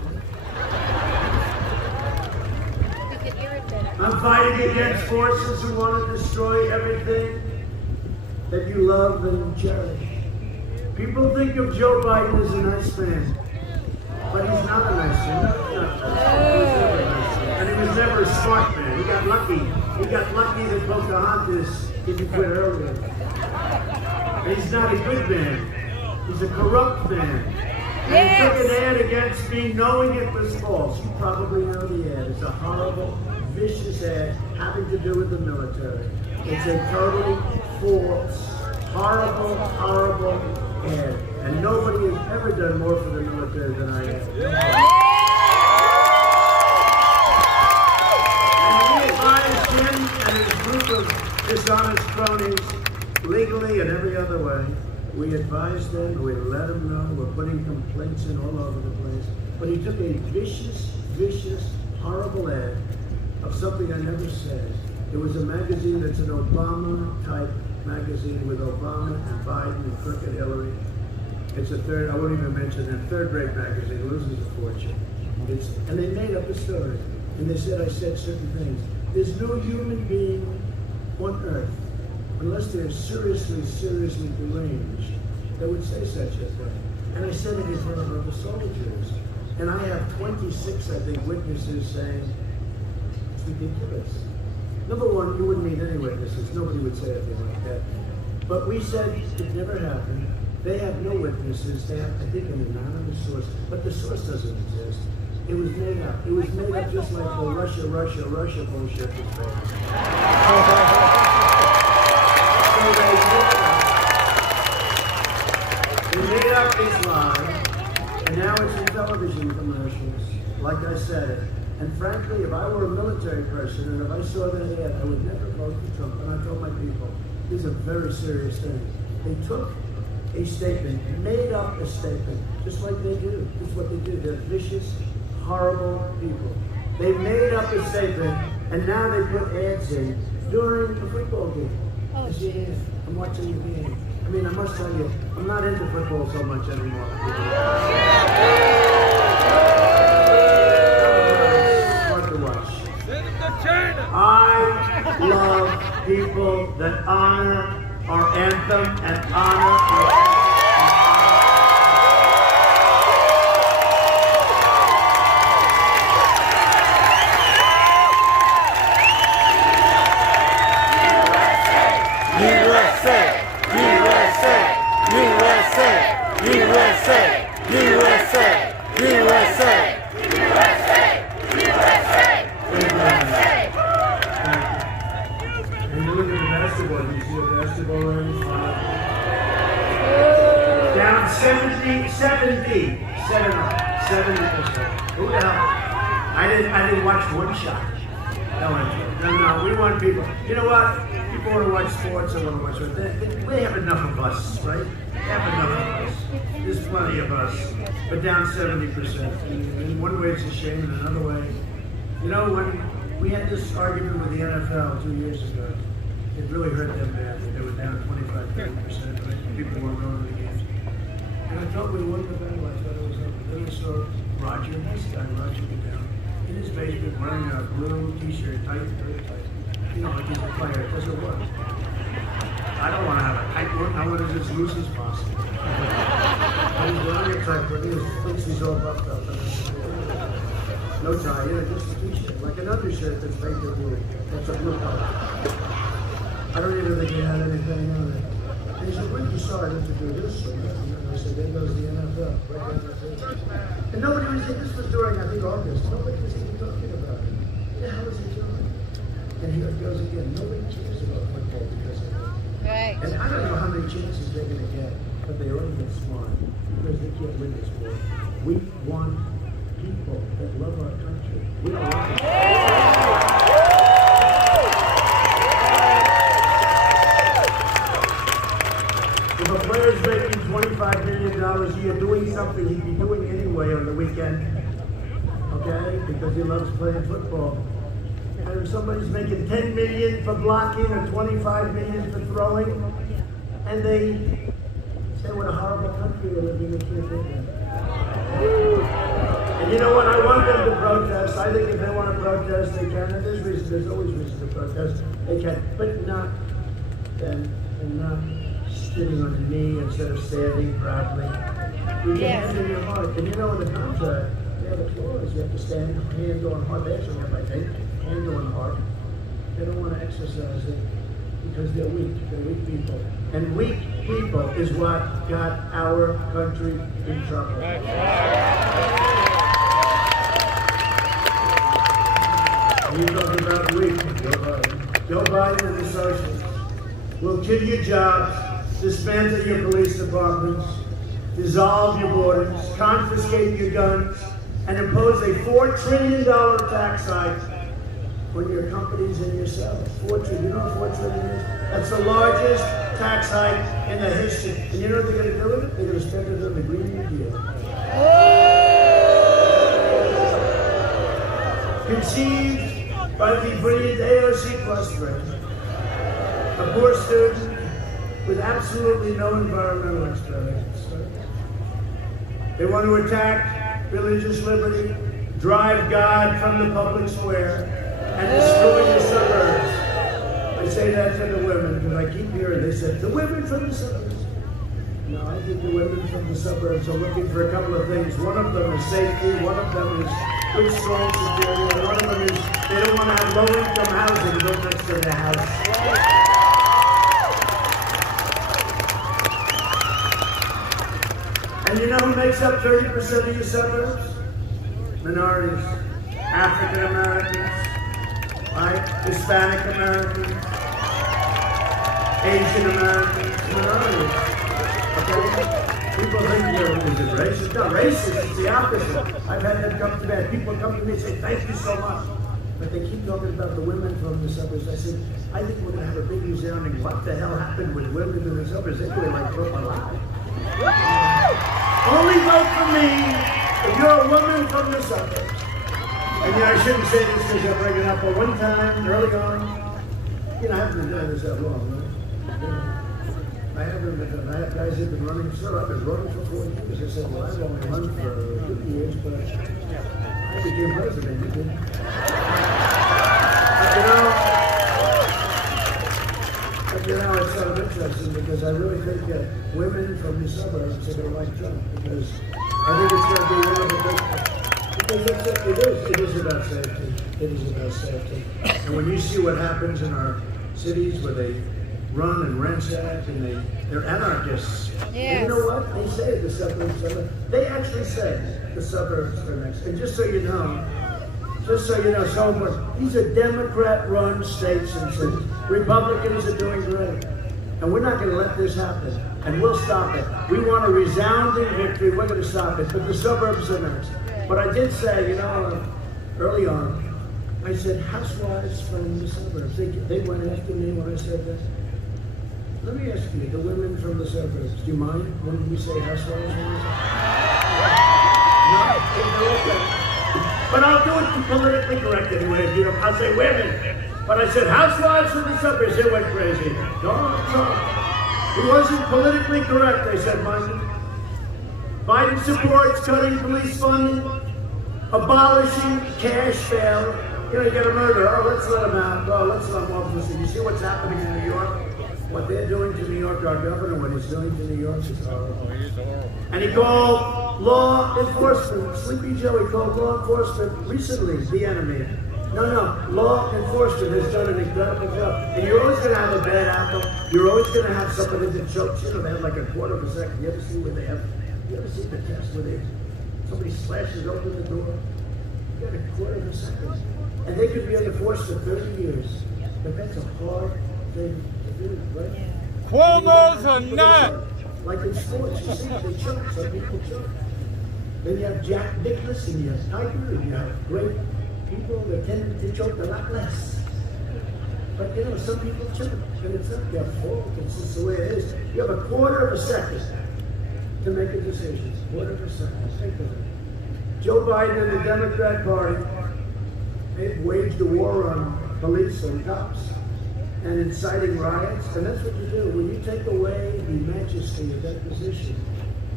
I'm fighting against forces who want to destroy everything that you love and cherish. People think of Joe Biden as a nice man, but he's not a nice man. And he was never a smart man. He got lucky. He got lucky that Pocahontas didn't quit earlier. And he's not a good man. He's a corrupt man. And he took an ad against me knowing it was false. You probably know the ad. It's a horrible, vicious ad having to do with the military. It's a totally false, horrible, horrible ad. And nobody has ever done more for the military than I have. And we advised him and his group of dishonest cronies, legally and every other way. We advised them, we let them know, we're putting complaints in all over the place. But he took a vicious, vicious, horrible ad of something I never said. It was a magazine that's an Obama-type magazine with Obama and Biden and crooked Hillary. It's a third, I won't even mention that, third-rate magazine, loses a fortune. And they made up a story. And they said I said certain things. There's no human being on earth, unless they're seriously, seriously deranged, that would say such a thing. And I said it in front of other soldiers. And I have 26, I think, witnesses saying, it's ridiculous. Number one, you wouldn't need any witnesses. Nobody would say anything like that. But we said it never happened. They have no witnesses. They have, I think, an anonymous source. But the source doesn't exist. It was made up. It was made up just like the Russia bullshit was made. They made up these lies, and now it's in television commercials, like I said. And frankly, if I were a military person, and if I saw that ad, I would never vote for Trump. And I told my people, this is a very serious thing. They took a statement, made up a statement, just like they do. This is what they do. They're vicious, horrible people. They made up a statement, and now they put ads in during a football game. Oh, yeah, I'm watching the game. I mean, I must tell you, I'm not into football so much anymore. It's hard to watch. I love people that honor our anthem and honor our USA, USA, USA, USA, USA, USA, USA, USA, USA. And you look at the basketball, you see the basketball range down 70%. Who the hell? I didn't watch one shot. No, we want people. You know what? People want to watch sports, they want to watch what we have enough of us, right? We have enough of us. There's plenty of us. But down 70%. In one way it's a shame, in another way. You know, when we had this argument with the NFL 2 years ago, it really hurt them badly. They were down 25-30%. Right? People weren't going to the games. And I thought we won the battle. I thought it was over. Then I saw Roger, nice guy, Roger get down in his basement wearing a blue t-shirt, tight, very tight. You know, like he's a player, it doesn't work. I don't want to have a tight one, I want to just loose as possible. But he's wearing a tight one, he thinks he's all buffed up. No tie, just a t-shirt, like an undershirt that's painted blue. That's a blue color. I don't even think he had anything on it. And he said, when you decided to do this? And I said, there goes the NFL, right down the field. And nobody was, this was during, I think, August. Nobody was even talking about it. What the hell is he doing? And here it goes again. Nobody cares about football because of it. Right. And I don't know how many chances they're going to get, but they ought to get smart because they can't win this war. We want people that love our country. We don't want them. If a player's making $25 million a year doing something he'd be doing anyway on the weekend, okay, because he loves playing football. And if somebody's making $10 million for blocking or $25 million for throwing, and they say what a horrible country we're living in, they can't do that. And you know what? I want them to protest. I think if they want to protest, they can. And there's always reason to protest. They can, but not then, and not sitting on the knee instead of standing proudly. You can hand in your heart. And you know, in the contract, they have a clause. You have to stand hand on heart. They actually have, I think, hand on heart. They don't want to exercise it because they're weak. They're weak people. And weak people is what got our country in trouble. You talking about weak, Joe Biden. Joe Biden and the socialists will kill your jobs, dismantle your police departments, dissolve your borders, confiscate your guns, and impose a $4 trillion tax hike on your companies and yourselves. $4 trillion. You know what $4 trillion is? That's the largest tax hike in the history. And you know what they're going to do with it? They're going to spend it on the Green New Deal. conceived by the brilliant AOC Plus friend, a poor student with absolutely no environmental experience. They want to attack religious liberty, drive God from the public square, and destroy the suburbs. I say that to the women because I keep hearing, they said, the women from the suburbs. No, I think the women from the suburbs are looking for a couple of things. One of them is safety, one of them is good, strong security, and one of them is they don't want to have low-income housing built next to their house. And you know who makes up 30% of your suburbs? Minorities, African Americans, right? Hispanic Americans, Asian Americans, minorities. Okay? People think you're racist. It's not racist, it's the opposite. I've had them come to me, people come to me and say, thank you so much. But they keep talking about the women from the suburbs. I said, I think we're going to have a big resounding, what the hell happened with women in the suburbs? They really like Trump alive. Only vote for me if you're a woman from the suburbs. And I shouldn't say this because I bring it up, but one time, early on, I haven't been doing this that long, right? I haven't been doing it. I have guys who've been running, sir, I've been running for 40 years. I said, well, I've only run for 50 years, but I became president, you didn't. But it's sort of interesting because I really think that women from the suburbs are going to like Trump because I think it's going to be one of the big, because it is about safety. It is about safety. And when you see what happens in our cities where they run and ransack and they're anarchists. Yes. And you know what? They say the suburbs are, they actually say the suburbs are next. And just so you know, so important. These are Democrat-run states and cities. Republicans are doing great. And we're not going to let this happen. And we'll stop it. We want a resounding victory. We're going to stop it. But the suburbs are next. But I did say, early on, I said, housewives from the suburbs. They went after me when I said that. Let me ask you, the women from the suburbs, do you mind when we say housewives? No? But I'll do it politically correct anyway. I'll say women. But I said housewives from the suburbs. They went crazy. Donald Trump. He wasn't politically correct, they said, Biden. Biden supports cutting police funding, abolishing cash bail. You get a murder. Oh, let's let him out. Oh, let's let him off. Listen, you see what's happening in New York? What they're doing to New York, our governor, what he's doing to New York is horrible. And he called law enforcement, Sleepy Joe, he called law enforcement recently the enemy. No, law enforcement has done an incredible job. And you're always going to have a bad apple. You're always going to have somebody that chokes. They have like a quarter of a second. You ever see where they have, you ever see the test where somebody slashes open the door? You got a quarter of a second. And they could be on the force for 30 years. But that's a hard thing to do, right? Cuomo's a nut! Like in sports, you see, they choke. Some people choke. Then you have Jack Nicklaus and you have Tiger and you have great people that tend to choke a lot less. But some people choke. And it's not their fault. It's just the way it is. You have a quarter of a second to make a decision. Quarter of a second. Think of it. Joe Biden and the Democrat Party waged a war on police and cops and inciting riots, and that's what you do. When you take away the majesty of that position,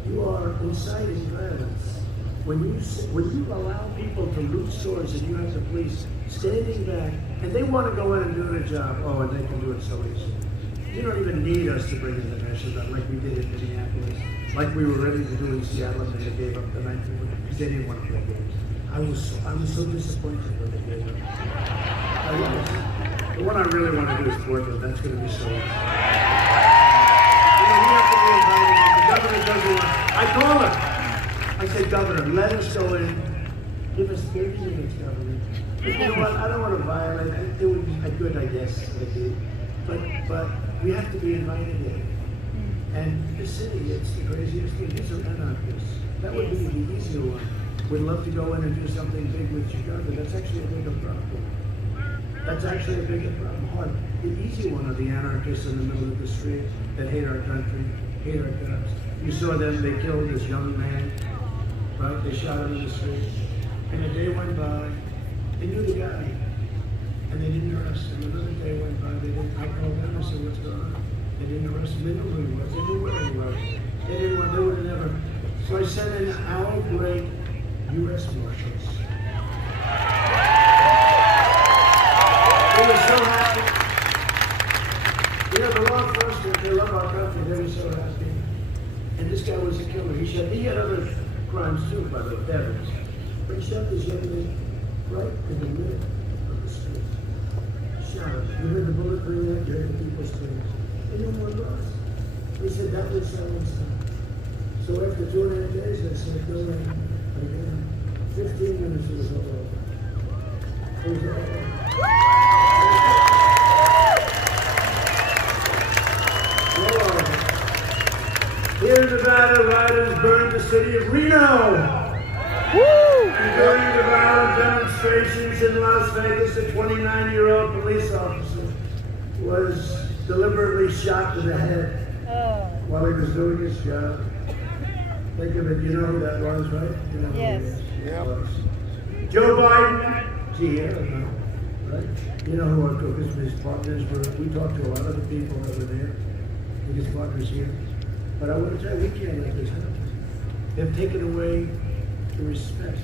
you are inciting violence. When you allow people to loot stores and you have the police standing back, and they want to go in and do their job, and they can do it so easy. You don't even need us to bring in the measures like we did in Minneapolis, like we were ready to do in Seattle, and they gave up the night because they didn't want to play games. I was so disappointed when they gave up. I was. The one I really want to do is Portland. That's going to be so. We have to be invited. The governor doesn't want. I call her. I say, Governor, let us go in. Give us 30 minutes, Governor. You know what? I don't want to violate. It would be good, I guess, but we have to be invited in. And the city, it's the craziest thing. These are anarchists. That would be the easier one. We'd love to go in and do something big with Chicago. That's actually a bigger problem. That's actually a bigger problem. The easy one are the anarchists in the middle of the street that hate our country, hate our cops. You saw them, they killed this young man, right? They shot him in the street. And a day went by, They knew the guy, and they didn't arrest him. Another day went by, they didn't. I called them, I said, what's going on? They didn't arrest him. They knew who he was. They knew where he was. They would have never. So I sent in our great U.S. Marshals. They were so happy. You know, the law enforcement, they love our country. They were so happy. And this guy was a killer. He had other crimes too, by the way, thefts. But he shot this young lady right in the middle of the street. Shot her. You heard the bullet ring out, you heard the people scream. They knew who it was. He said that was someone's time. So after 2.5 days, I said, go in again. 15 minutes, it was all over. It was all over. Here in Nevada, rioters burned the city of Reno. And during the violent demonstrations in Las Vegas, a 29-year-old police officer was deliberately shot to the head while he was doing his job. Think of it, you know who that was, right? You know yes. Who he was. Joe Biden, gee, I don't know, right? You know who our cookers, his partners were. We talked to a lot of the people that were there, his partners here. But I want to tell you, we can't let this happen. They've taken away the respect.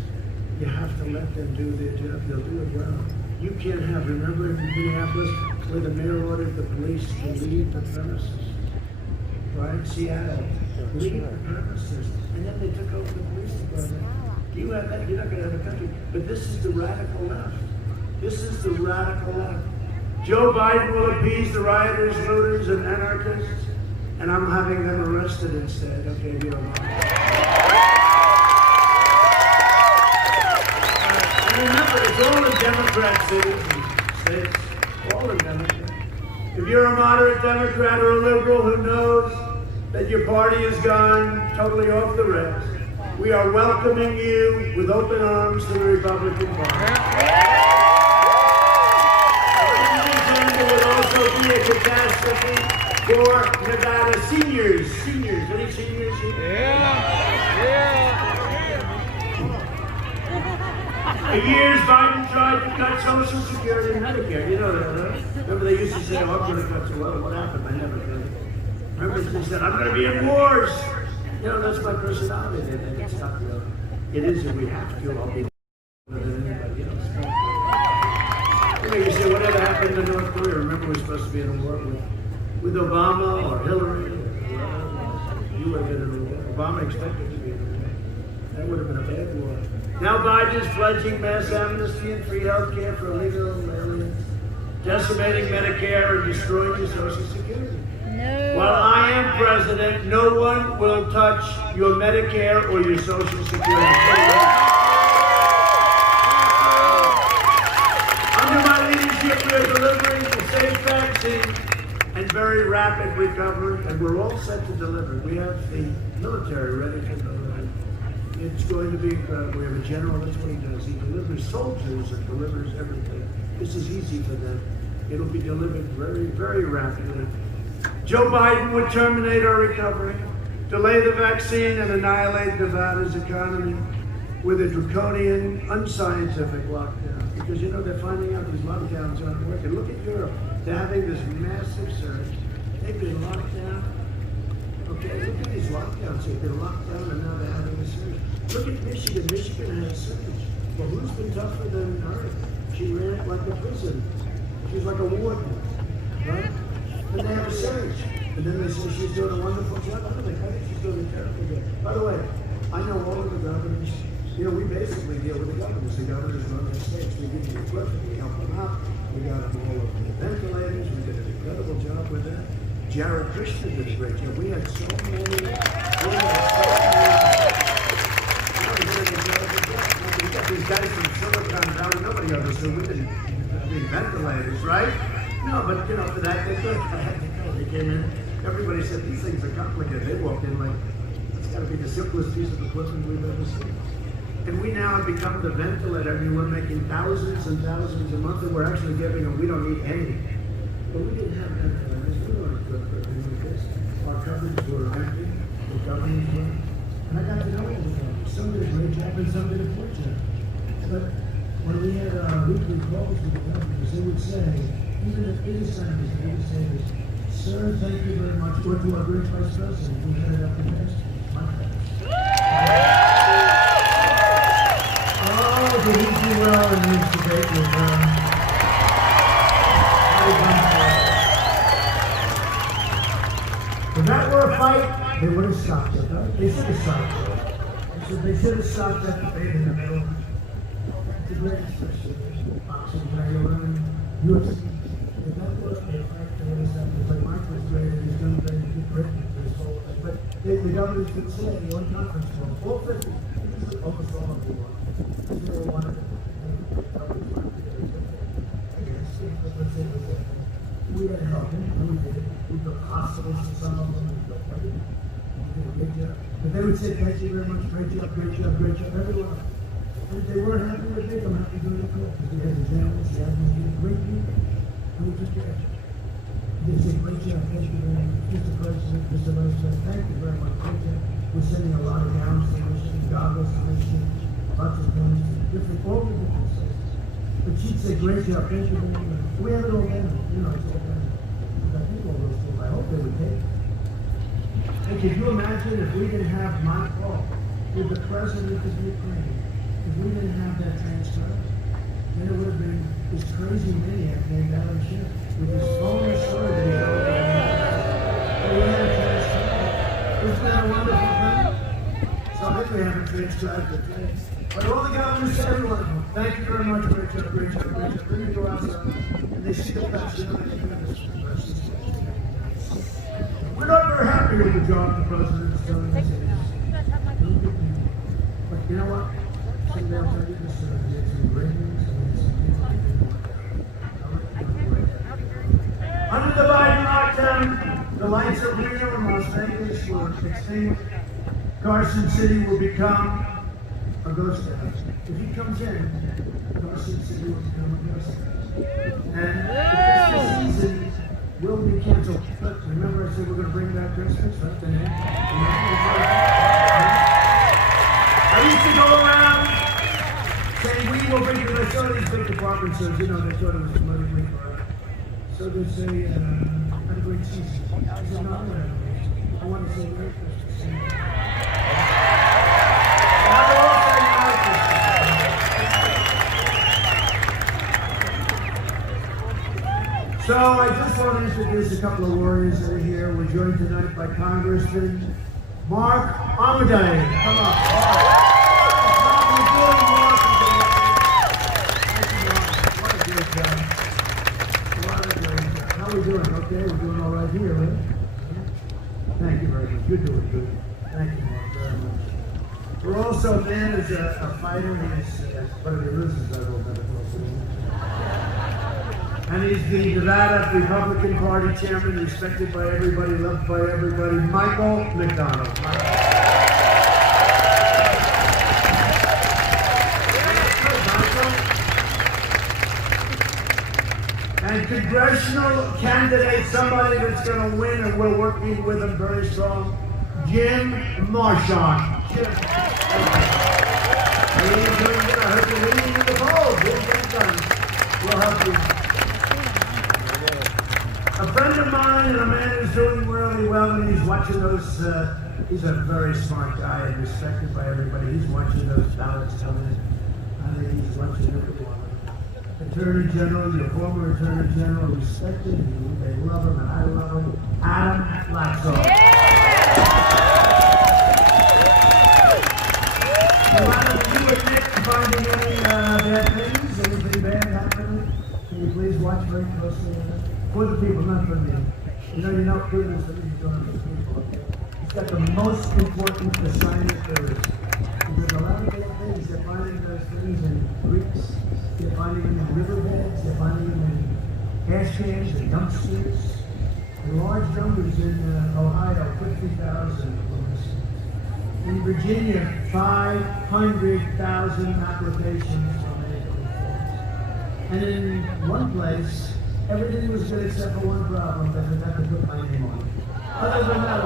You have to let them do their job. They'll do it well. You can't have, remember in Minneapolis, where the mayor ordered the police to leave the premises? Right? Seattle. Leave the premises. And then they took over the police department. You have that, you're not going to have a country. But this is the radical left. This is the radical left. Joe Biden will appease the rioters, looters, and anarchists. And I'm having them arrested instead. Okay, if you don't mind. And remember, it's all in Democrat cities and states. All in Democrat. If you're a moderate Democrat or a liberal who knows that your party has gone totally off the rails, we are welcoming you with open arms to the Republican Party. It would also be a catastrophe for Nevada seniors. Any seniors here? For years, Biden tried to cut Social Security and Medicare. You know that, right? Remember they used to say, oh, I'm going to cut you. Well, what happened? I never did. Remember they said, I'm going to be in wars. You know, that's my personality. They stopped, it is if we have to. I'll be than anybody else. You say, whatever happened to North Korea? Remember, we're supposed to be in a war with Obama or Hillary. You would have been in a war. Obama expected to be in a war. That would have been a bad war. Now Biden is pledging mass amnesty and free health care for illegal aliens, decimating Medicare and destroying your Social Security. No. While I am president, no one will touch your Medicare or your Social Security. Under my leadership, we are delivering a safe vaccine and very rapid recovery, and we're all set to deliver. We have the military ready to deliver. It's going to be incredible. We have a general, that's what he does. He delivers soldiers and delivers everything. This is easy for them. It'll be delivered very, very rapidly. Joe Biden would terminate our recovery, delay the vaccine, and annihilate Nevada's economy with a draconian, unscientific lockdown. Because, you know, they're finding out these lockdowns aren't working. Look at Europe. They're having this massive surge. They've been locked down. Okay, look at these lockdowns. They've been locked down and now they're having a surge. Look at Michigan. Michigan had a surge. Well, who's been tougher than her? She ran it like a prison. She's like a warden, right? And they have a surge. And then they say she's doing a wonderful job. I don't think she's doing a terrible job. By the way, I know all of the governors. You know, we basically deal with the governors. The governors run their states. We give them the equipment. We help them out. We got them all of the ventilators. We did an incredible job with that. Jared Kushner did a great job. We had so many. We got these guys from Silicon Valley. Nobody ever said we didn't need ventilators, right? No, but you know, for that they could. They came in. Everybody said these things are complicated. They walked in like it's got to be the simplest piece of equipment we've ever seen. And we now have become the ventilator. I mean, we're making thousands and thousands a month, and we're actually giving them. We don't need any. But we didn't have ventilators. We weren't good for things like this. Our cupboards were empty. The governors were. And I got to know all the governors. Some did a great job and some did a poor job. But when we had had weekly calls with the governors, they would say, even if it is Sundays, they would say this, sir, thank you very much. Or to our great vice president who headed up the best. Oh, did he do well in his debate with if that were a fight, they would have stopped it, right? They should have stopped it. They should have stopped that debate in the middle. It's the greatest boxing player learning UFC. If that were a fight, they would have stopped it. But Mike was great and he's done great in Britain for his whole life. But the governors would say in one conference call, all 50, almost all of them were. They were one of them. We had help, and we did it. We built hospitals for some of them, we built everything. We did a great job. But they would say, thank you very much, great job, great job, great job, everyone. And if they weren't happy with me, I'm happy doing it too. Because we had the generals, the admirals, we had great people, and we took care of it. They say, great job, thank you very much, Mr. President, Mr. Vice President, thank you very much, great job. We're sending a lot of gowns to Michigan, goggles to Michigan, lots of things, different, all the different places. But she'd say, great job, thank you very much. We have it all done, you know, it's all done. I think all those things, I hope they would take it. And could you imagine if we didn't have my call with the president of Ukraine, if we didn't have that transcribed, then it would have been this crazy maniac named Alan Schiff with his phone story that he wrote. And we had it transcribed. Isn't that a wonderful thing? So I think we haven't transcribed it today. But all the governors, everyone, thank you very much, great job, great job, great job. Then you go outside and they see the press, you know, they do this. We're not very happy with the job the president's done. But you know what? Someday I'll tell you this, we had some great news and we had some people. Under the Biden lockdown, the lights of Rio and Las Vegas will extinguish. Carson City will become a ghost town. If he comes in, Carson City will become a ghost town. And the Christmas season will be canceled. But remember I said we're going to bring back Christmas, right? I used to go around saying we will bring you. I saw these big department stores, you know, they thought it was politically correct. So they say, have a great season. I said, no, I want to say Merry Christmas. So I just want to introduce a couple of warriors that are here. We're joined tonight by Congressman Mark Armadale. Come on. How are you doing, Mark? What a great job. What a great job. How are we doing? Okay, we're doing all right here, right? Thank you very much. You're doing good. Thank you, Mark, very much. We're also, man, is a fighter. He's one of the losers I will never go through. And he's the Nevada Republican Party chairman, respected by everybody, loved by everybody, Michael McDonald. And congressional candidate, somebody that's going to win, and we're working with him very strong, Jim Marchand. Jim. I heard you're leading in the polls. We'll help you. A friend of mine and a man who's doing really well, and he's watching those, he's a very smart guy and respected by everybody. He's watching those ballots coming in. I think he's watching everyone. Attorney General, your former Attorney General, respected you. They love him and I love him. Adam Laxalt. You admit to finding any bad things, anything bad happening? Can you please watch very closely? For the people, not for me. You know goodness that he's doing for people. He's got the most important assignment there is. Because a lot of bad things, they're finding those things in creeks, they're finding them in riverbeds, they're finding them in gas cans and dumpsters. In large numbers in Ohio, 50,000. In Virginia, 500,000 applications for medical reforms. And in one place, everything was good except for one problem, that I had to put my name on it. Other than that,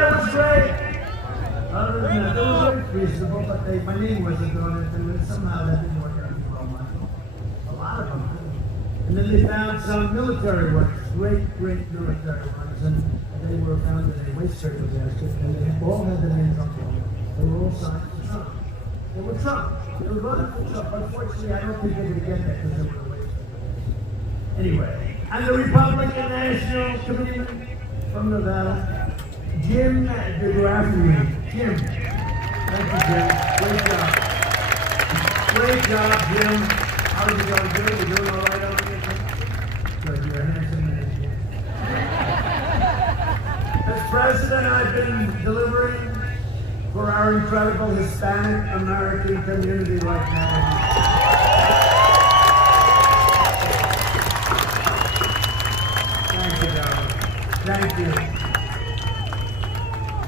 it was great. Other than that, it was very reasonable, but my name wasn't on it, and somehow that didn't work. And then they found some military ones, great military ones, and they were found in a waste circuit basket, and they all had the names on them. They were all signed for Trump. They were Trump. They were voting for Trump. Unfortunately, I don't think they could get that because they were a waste circuit. Anyway, and the Republican National Committeeman from Nevada, Jim, they were after me. Jim. Thank you, Jim. Great job. Great job, Jim. How's it going? Good? You doing all right over here? Good. You're a handsome man, Jim. As president, I've been delivering for our incredible Hispanic American community right now. Thank you, darling. Thank you.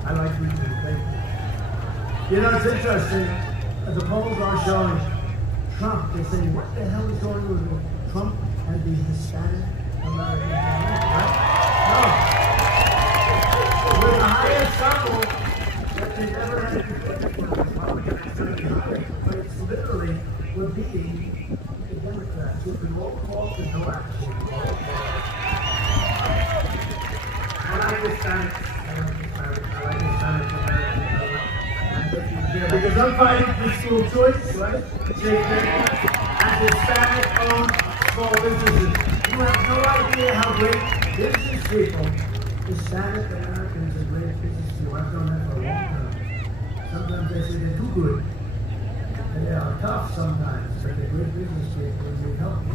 I like you too. Thank you. You know, it's interesting. The polls are showing Trump. They're saying, what the hell is going on with Trump and the Hispanic American community? Right? No. We're the highest sample that they've ever had before. But it's literally, we're beating the Democrats. We've been all called to no action. I like Hispanic. Because I'm fighting for school choice, right? And Hispanic-owned small businesses. You have no idea how great business people, Hispanic Americans, are great business people. I've done that for a long time. Sometimes they say they're too good. And they are tough sometimes, but they're great business people and they help you.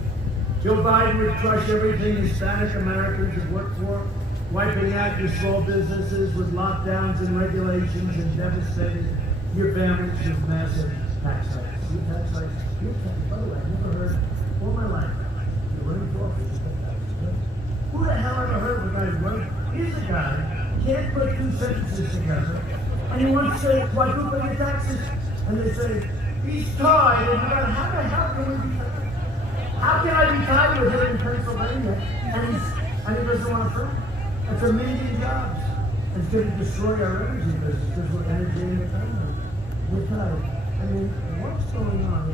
Joe Biden would crush everything Hispanic Americans have worked for, wiping out your small businesses with lockdowns and regulations and devastating your families with massive tax hikes. Your tax hikes, by the way, I've never heard all my life. You're running for office, who the hell ever heard of a guy running? Here's a guy, can't put two sentences together, and he wants to say, quadruple your taxes, and they say, he's tied, and how the hell can we be tied? How can I be tied with him in Pennsylvania, and he doesn't want to firm? That's a million jobs. It's going to destroy our energy business because we're energy independent. We're tired. I mean, what's going on?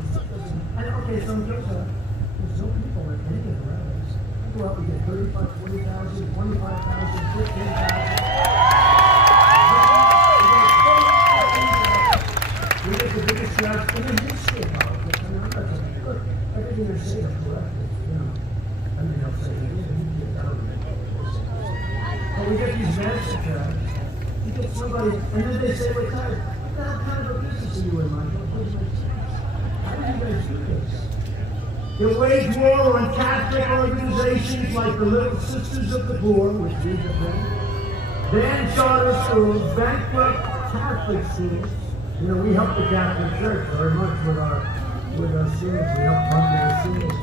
And okay, so there's no people in any of the rallies. Go out, we get 35, 40,000, 25,000, 15,000. We get the biggest jobs in the history of politics. I mean, I'm not saying, look, everything they're saying is correct. You know, I mean, I'll say it. But we get these massive jobs. You get somebody, and then they say we're tired. What kind of a business are you in, Michael? How do you guys do this? They wage war on Catholic organizations like the Little Sisters of the Poor, which we defend, ban charter schools, bankrupt Catholic schools. You know, we help the Catholic Church very much with our schools. We help fund their schools.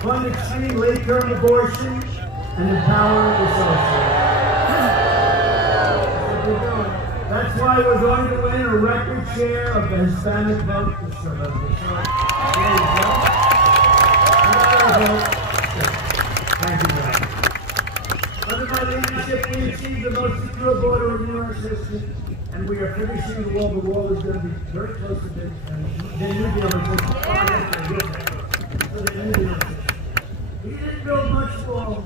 Fund extreme late-term abortion and empower the social. That's why we're going to win a record share of the Hispanic vote this November. So, there you go. Thank you, guys. Under my leadership, we achieved the most secure border in U.S. history, and we are finishing the wall. The wall is going to be very close to being finished. They knew the other thing. So they knew the other thing. We didn't build much wall.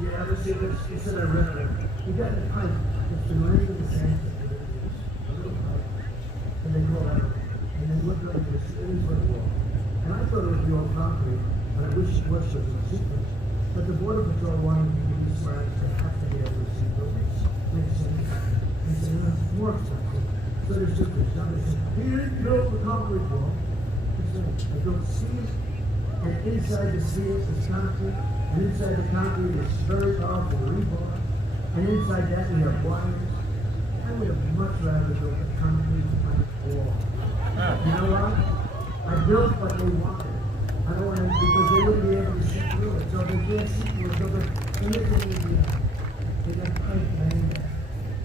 You ever see this? He said I read it. We got the pipe. It's been laying in the sand for 3 years. A little pipe. And they go out. And they look like this. It is for the wall. And I thought it was the old concrete. And I wish it was such a secret. But the Border Patrol wanted to give these flags to have to be able to see buildings. Makes sense. And so it's more expensive. So there's just this. Now they said, he didn't build the concrete wall. He said, I built steel. And inside the steel is concrete. And inside the concrete is very powerful rebar. And inside that we have wires. I would have much rather built a concrete plank wall. You know what? I built what they wanted. I don't want to, because they wouldn't be able to see through it. So they can't see through it. So they got pipe laying there.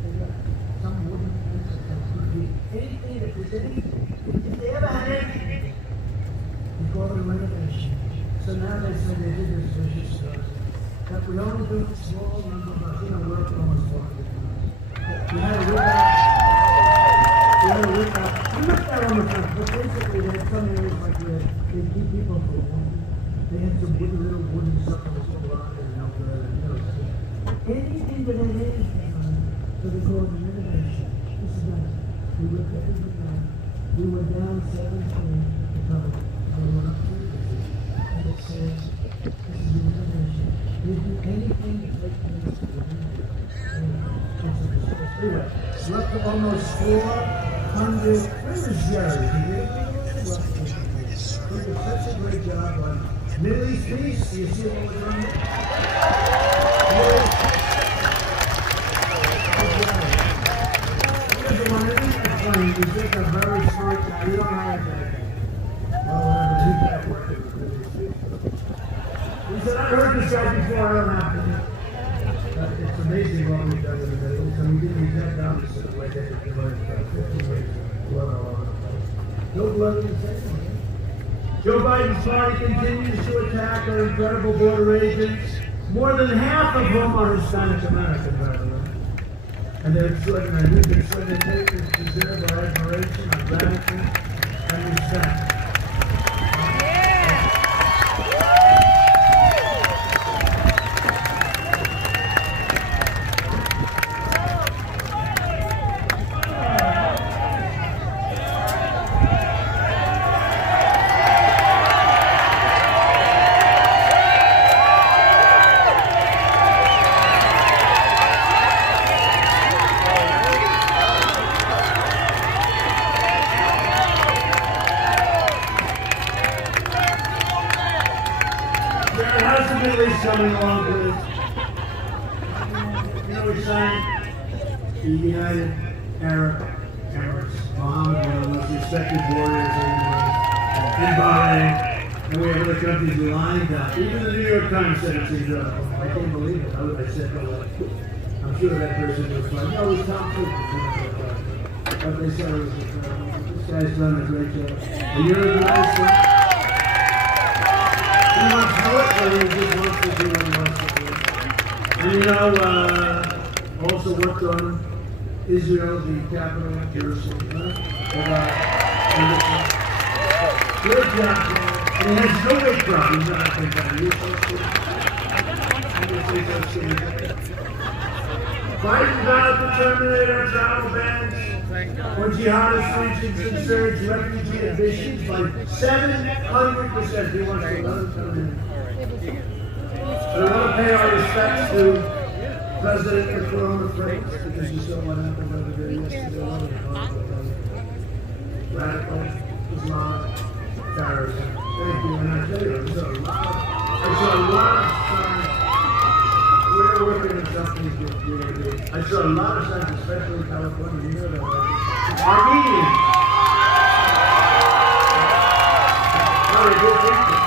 They got some wooden fence that could be anything that was anything. If they ever had anything, they call it a renovation. So now they say they did this vicious stuff. That we only do a small number of us, we're up to almost 400 miles. We had a rip out. We ripped out on the front, but basically they had some areas like where they keep people for warm. They They had some little wooden stuff on the block and out there, you know. Anything that had anything on it, so they call it an innovation. This is nice. We ripped everything out. We were down 7 feet at the time. And we went up 3 feet. And it says, this is an innovation. We do anything to make things anyway, we're up to almost 400. Where is Jerry? He did such a great job on Middle East Peace. Do you see what we're doing here? Here's the one that is funny. He's just a very smart guy. You don't have that. Well, whatever. He's back working with Middle East Peace. He said, I heard this guy before. I don't have to. It's amazing what we've done in the Middle East. And we did the exact opposite of the way they did it. 50 ways of blood all over the place. No blood in the same way. Joe Biden's party continues to attack our incredible border agents, more than half of whom are Hispanic American, by the way. And they're extraordinary. These extraordinary takers deserve our admiration, our gratitude, and respect. Coming along with, you know, we signed the United Arab Emirates, Mohammed, one of the most respected warriors in Bahrain, and we have other countries lined up. Even the New York Times said it's incredible. I can't believe it. I said, oh, I'm sure that person was like, no, it was Tom Cruise. But they said it was incredible. This guy's done a great job. A year ago, he wants to do it, but he just wants to do what he wants to do. And you know, also worked on Israel, the capital, Jerusalem. Great job, and he has no weight problem. He's not a big guy. He's so Biden vowed to terminate our travel bans when jihadist regions and surge refugee admissions by 700%. He wants to let them come in. And I want to pay our respects to President Macron of France, because you saw what happened over there yesterday. Radical Islamic terrorism. Thank you. And I tell you, I saw a lot of signs. We're working on something good. I saw a lot of signs, especially in California. You know that. Armenians. Very good people.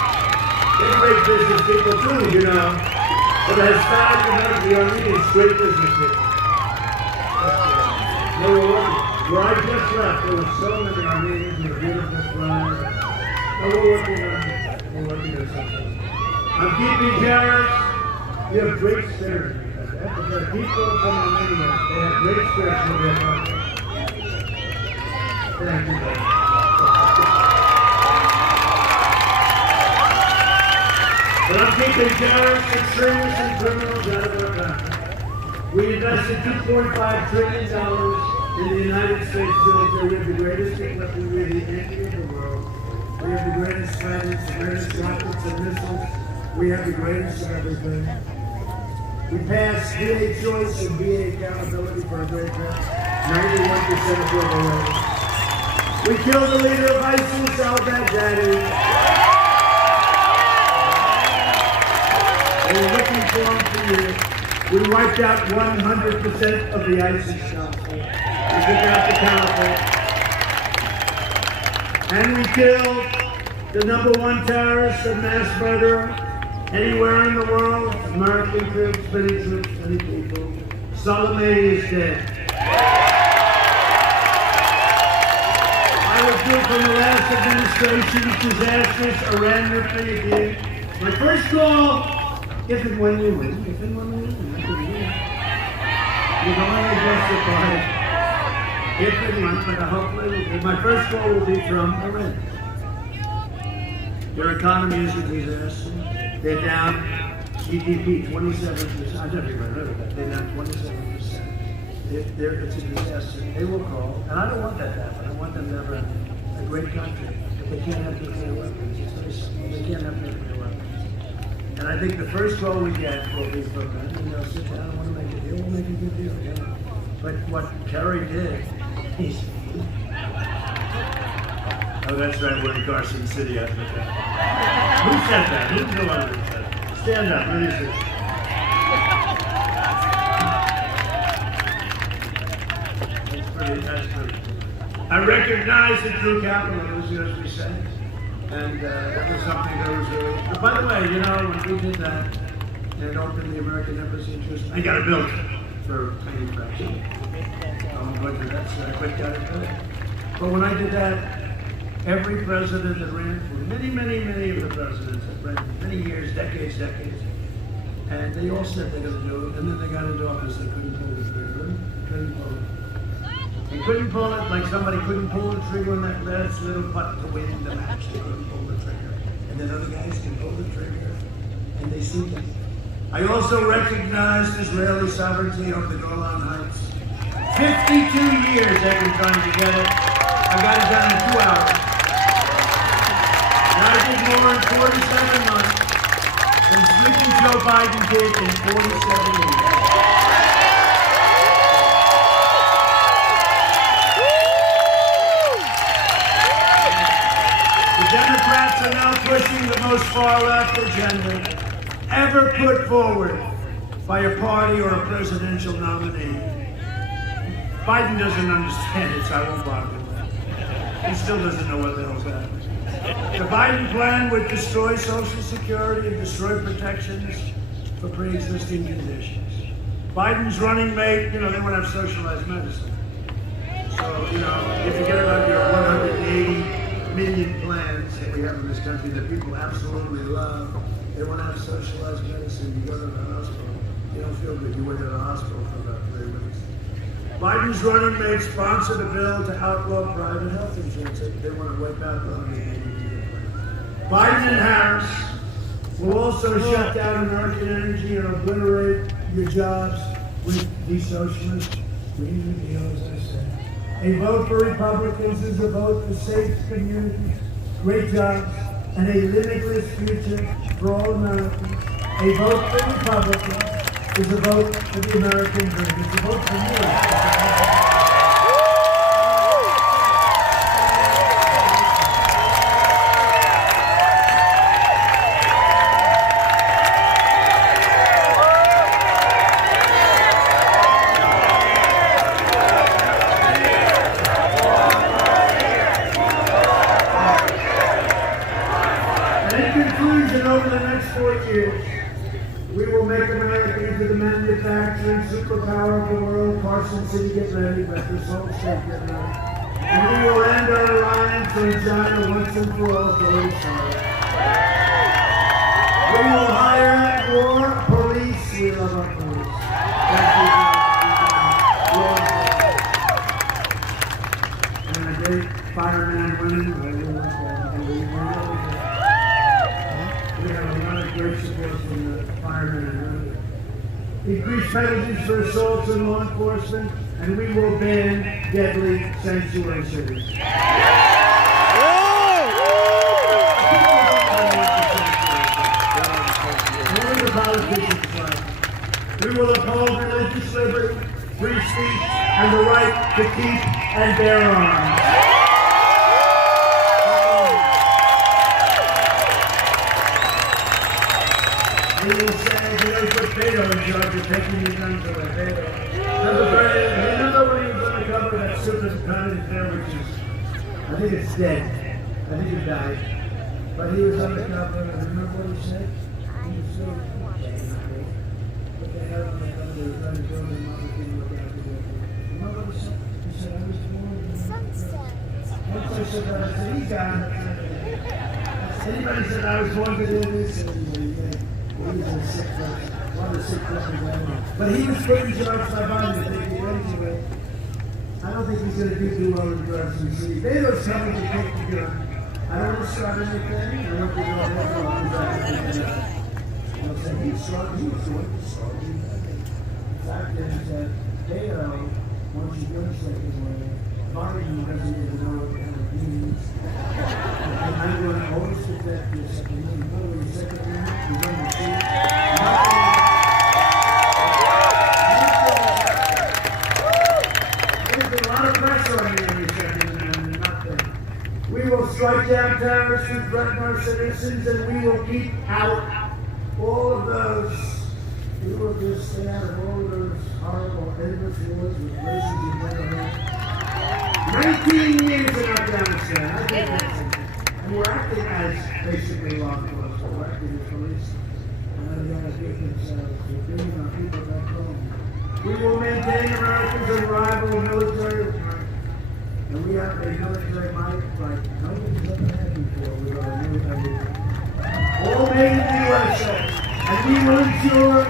They great business people too, you know. But the Hispanic American, the Armenians, great business people. They were working. Where I just left, there were so many Armenians with beautiful flags. We're working on something. I'm keeping terrorists. You have great spirit. The people from Armenia, they have great spirit in their country. Thank you. But I'm keeping terrorists, extremists, and criminals out of our country. We invested $2.5 trillion in the United States military. We have the greatest weapons, we have the envy of the world. We have the greatest fighters, the greatest rockets and missiles. We have the greatest of everything. We passed VA choice and VA accountability for a great cause. 91% approval rating. We killed the leader of ISIS, al-Baghdadi. We're looking for him for years. We wiped out 100% of the ISIS council. We took out the caliphate. And we killed the #1 terrorist and mass murderer anywhere in the world. American troops, many troops, many people. Soleimani is dead. I withdrew from the last administration's disastrous Iran nuclear deal. My first call, if and when you win, if and when we win, you don't only justify it. If and when, but hopefully, my first call will be from Iran. Their economy is a disaster. They're down GDP 27%. I never even heard of that. They're down 27%. It's a disaster. They will call, and I don't want that to happen. I want them to have a great country. But they can't have nuclear weapons. It's very simple. They can't have nuclear weapons. And I think the first call we get will be from them. Sit down, I want to make a deal. We'll make a good deal. Yeah. But what Kerry did, he's. Oh, that's right. We're in Carson City. I forgot. Who said that? Who's the one that said that? Stand up. Let me see. That's pretty. I recognize the true capitalism, as we say. And that was something that was really. By the way, when we did that and opened the American Embassy in Houston, I got a bill for tiny fraction. That's I got it built. But when I did that, every president that ran for many of the presidents that ran for many years, decades, and they all said they're going to do it, and then they got into office, they couldn't pull the trigger. They couldn't pull it like somebody couldn't pull the trigger on that last little button to win the match. They couldn't pull the trigger. And then other guys can pull the trigger, and they see that. I also recognized Israeli sovereignty over the Golan Heights. 52 years they've been trying to get it. I got it done in 2 hours. And I did more in 47 months than sleeping Joe Biden did in 47 years. The Democrats are now pushing the most far-left agenda ever put forward by a party or a presidential nominee. Biden doesn't understand it, so I won't bother him. He still doesn't know what the hell's happening. The Biden plan would destroy Social Security and destroy protections for pre-existing conditions. Biden's running mate, they want to have socialized medicine. So, you forget about your 180 million plans that we have in this country that people absolutely love. They want to have socialized medicine. You go to the hospital, you don't feel good. You went to the hospital for about 3 weeks. Biden's running mate sponsored a bill to outlaw private health insurance. They want to wipe out the 180 million plans. Biden and Harris will also shut down American energy and obliterate your jobs with the socialist Green New Deal, as I said. A vote for Republicans is a vote for safe communities, great jobs, and a limitless future for all Americans. A vote for Republicans is a vote for the American dream. It's a vote for you. Over the next 4 years, we will make America into the manufacturing superpower of the world. Carson City, get ready, but this whole state, get ready. And we will end our alliance on China once and for all, so we will hire more police. We love our police. Thank you. And a great fireman and women, I really like that. And we have a lot of great support from the firemen and women. Increase penalties for assaults in law enforcement, and we will ban deadly sanctuary cities. Only the politicians fight. We will uphold religious liberty, free speech, and the right to keep and bear arms. We will say, put Beto in charge of taking your guns away. Beto. Remember when he was on the cover of that super contingent there, which is, I think it's dead. I think it died. But he was on the cover, and remember what he said? He was so but they had on the cover, they were trying to go in the mother thing look out the door. Remember what he said? He said, I was born in the sunset. Once I said that, I said, he's got it. Anybody said I was born to do this? He was a sick person. One of the sick persons I know. But he was putting jokes like mine to take advantage of it. I don't think he's going to do too well in Carson City. Beto's coming to take the gun. I don't want to start anything. I want to go ahead and I'll say, he's strong, he's doing the strong. The fact is that they once you go to second way, Biden doesn't even know what the hell it means. And I'm going to always protect your second way. You know your second way, you're going to see. There's been a lot of pressure on you in your second amendment, nothing. We will strike down terrorists who threaten our citizens, and we will keep out all of those. We will just stay out of all of those horrible endless wars with places you've never had. 19 years in Afghanistan. I think that's it. And we're acting as basically law enforcement. We're acting as police. And they gotta get themselves. We're bringing our people back home. We will maintain America's unrivaled military might. And we have a military might like nobody's ever had before. We're going to move everything. All made in the USA. And we will ensure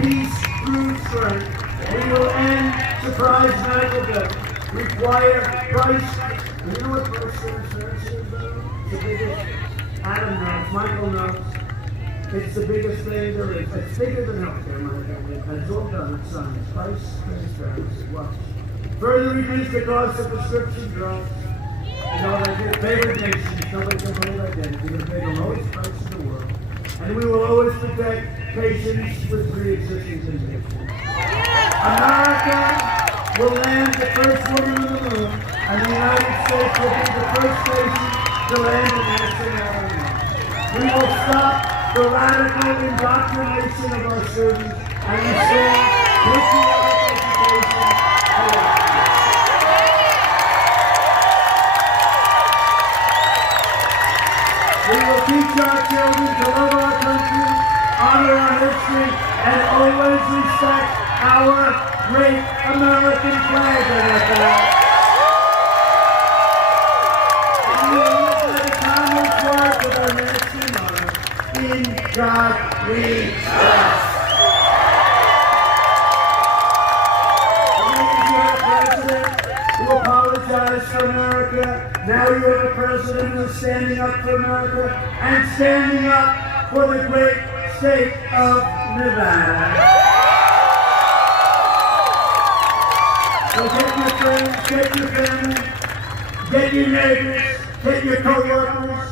peace through strength. We will end surprise medical death. Require price. And you know what price transference is, though? It's the biggest. Adam knows. Michael knows. It's the biggest thing there is. It's bigger than healthcare, my opinion. And it's all done. It's science. Price transference. Watch. Further reduce the cost of prescription drugs. You know, like your favorite nations. Nobody can believe I did. You're going to pay the lowest price in the world. And we will always protect patients with pre-existing conditions. America will land the first woman on the moon, and the United States will be the first nation to land an astronaut on the moon. We will stop the radical indoctrination of our students and restore patriotic education for all. We will teach our children to love our country, honor our history, and always respect our great American flag on our flag. And we will live by the timeless words of our national motto, in God we trust. You have a president who apologized for America. Now you have a president who's standing up for America and standing up for the great state of Nevada. So get your friends, get your family, get your neighbors, get your co-workers,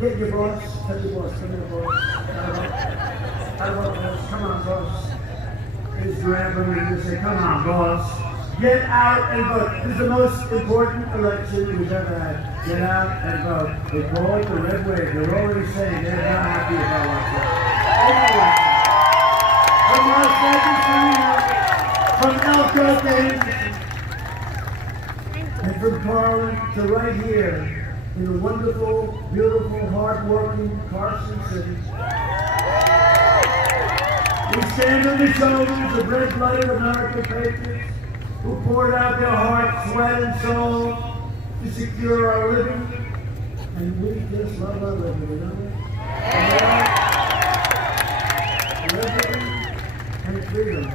get your boss. Tell your boss, come here, boss. How about boss? Come on, boss. Just grab him and just say, come on, boss. Get out and vote. This is the most important election we've ever had. Get out and vote. They call it the red wave. They're already saying they're not happy about what's going on. From Las Vegas to New York, from Elko to Henderson, and from Carlin to right here in the wonderful, beautiful, hard-working Carson City. We stand on the shoulders of red-blooded American patriots who poured out their heart, sweat, and soul to secure our living. And we just love our living, you know? Liberty and freedom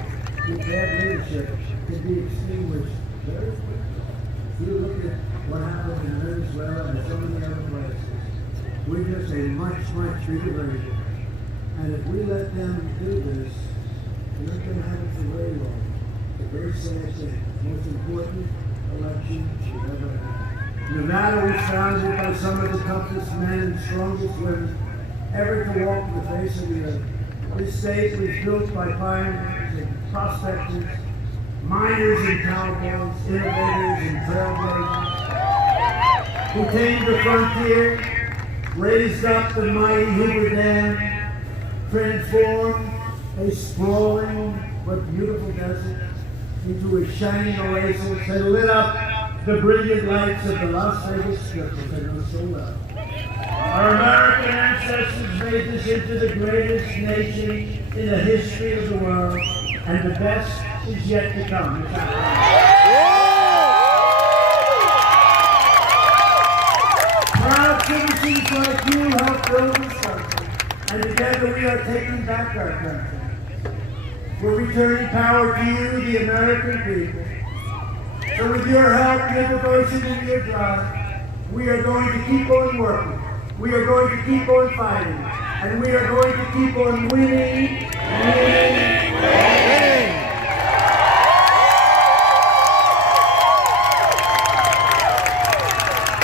with bad leadership can be extinguished very quickly. If you look at what happened in Venezuela and so many other places, we're just a much, much bigger version. And if we let them do this, we're not going to have it for very long. It's a very sad thing. Most important election we've ever had. Nevada was founded by some of the toughest men and strongest women ever to walk the face of the earth. This state was built by pioneers and prospectors, miners and cowboys, innovators and trailblazers, who tamed the frontier, raised up the mighty Hoover Dam, transformed a sprawling but beautiful desert into a shining oasis and lit up the brilliant lights of the Las Vegas Strip, which I know so well. Our American ancestors made this into the greatest nation in the history of the world, and the best is yet to come. Proud citizens like you help build this country, and together we are taking back our country. We're returning power to you, the American people. So with your help, your devotion, and your drive, we are going to keep on working We are going to keep on fighting. And we are going to keep on winning.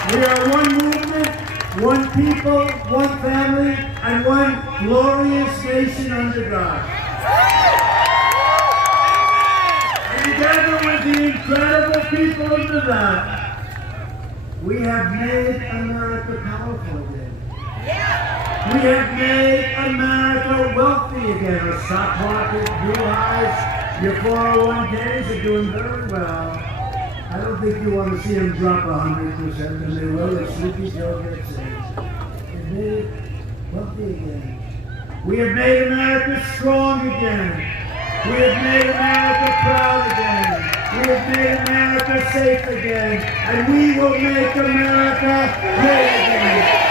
We are one movement, one people, one family, and one glorious nation under God. And together with the incredible people of Nevada, we have made America powerful again. We have made America wealthy again. Our stock market, blue eyes, your 401ks are doing very well. I don't think you want to see them drop 100%, and they will if Sleepy Joe gets in. We've made it wealthy again. We have made America strong again. We have made America proud again. We have made America safe again. And we will make America great again.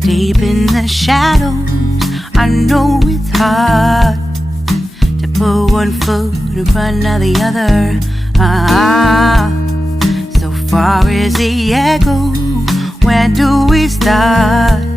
Deep in the shadows, I know it's hard to put one foot in front of the other. So far is the echo, where do we start?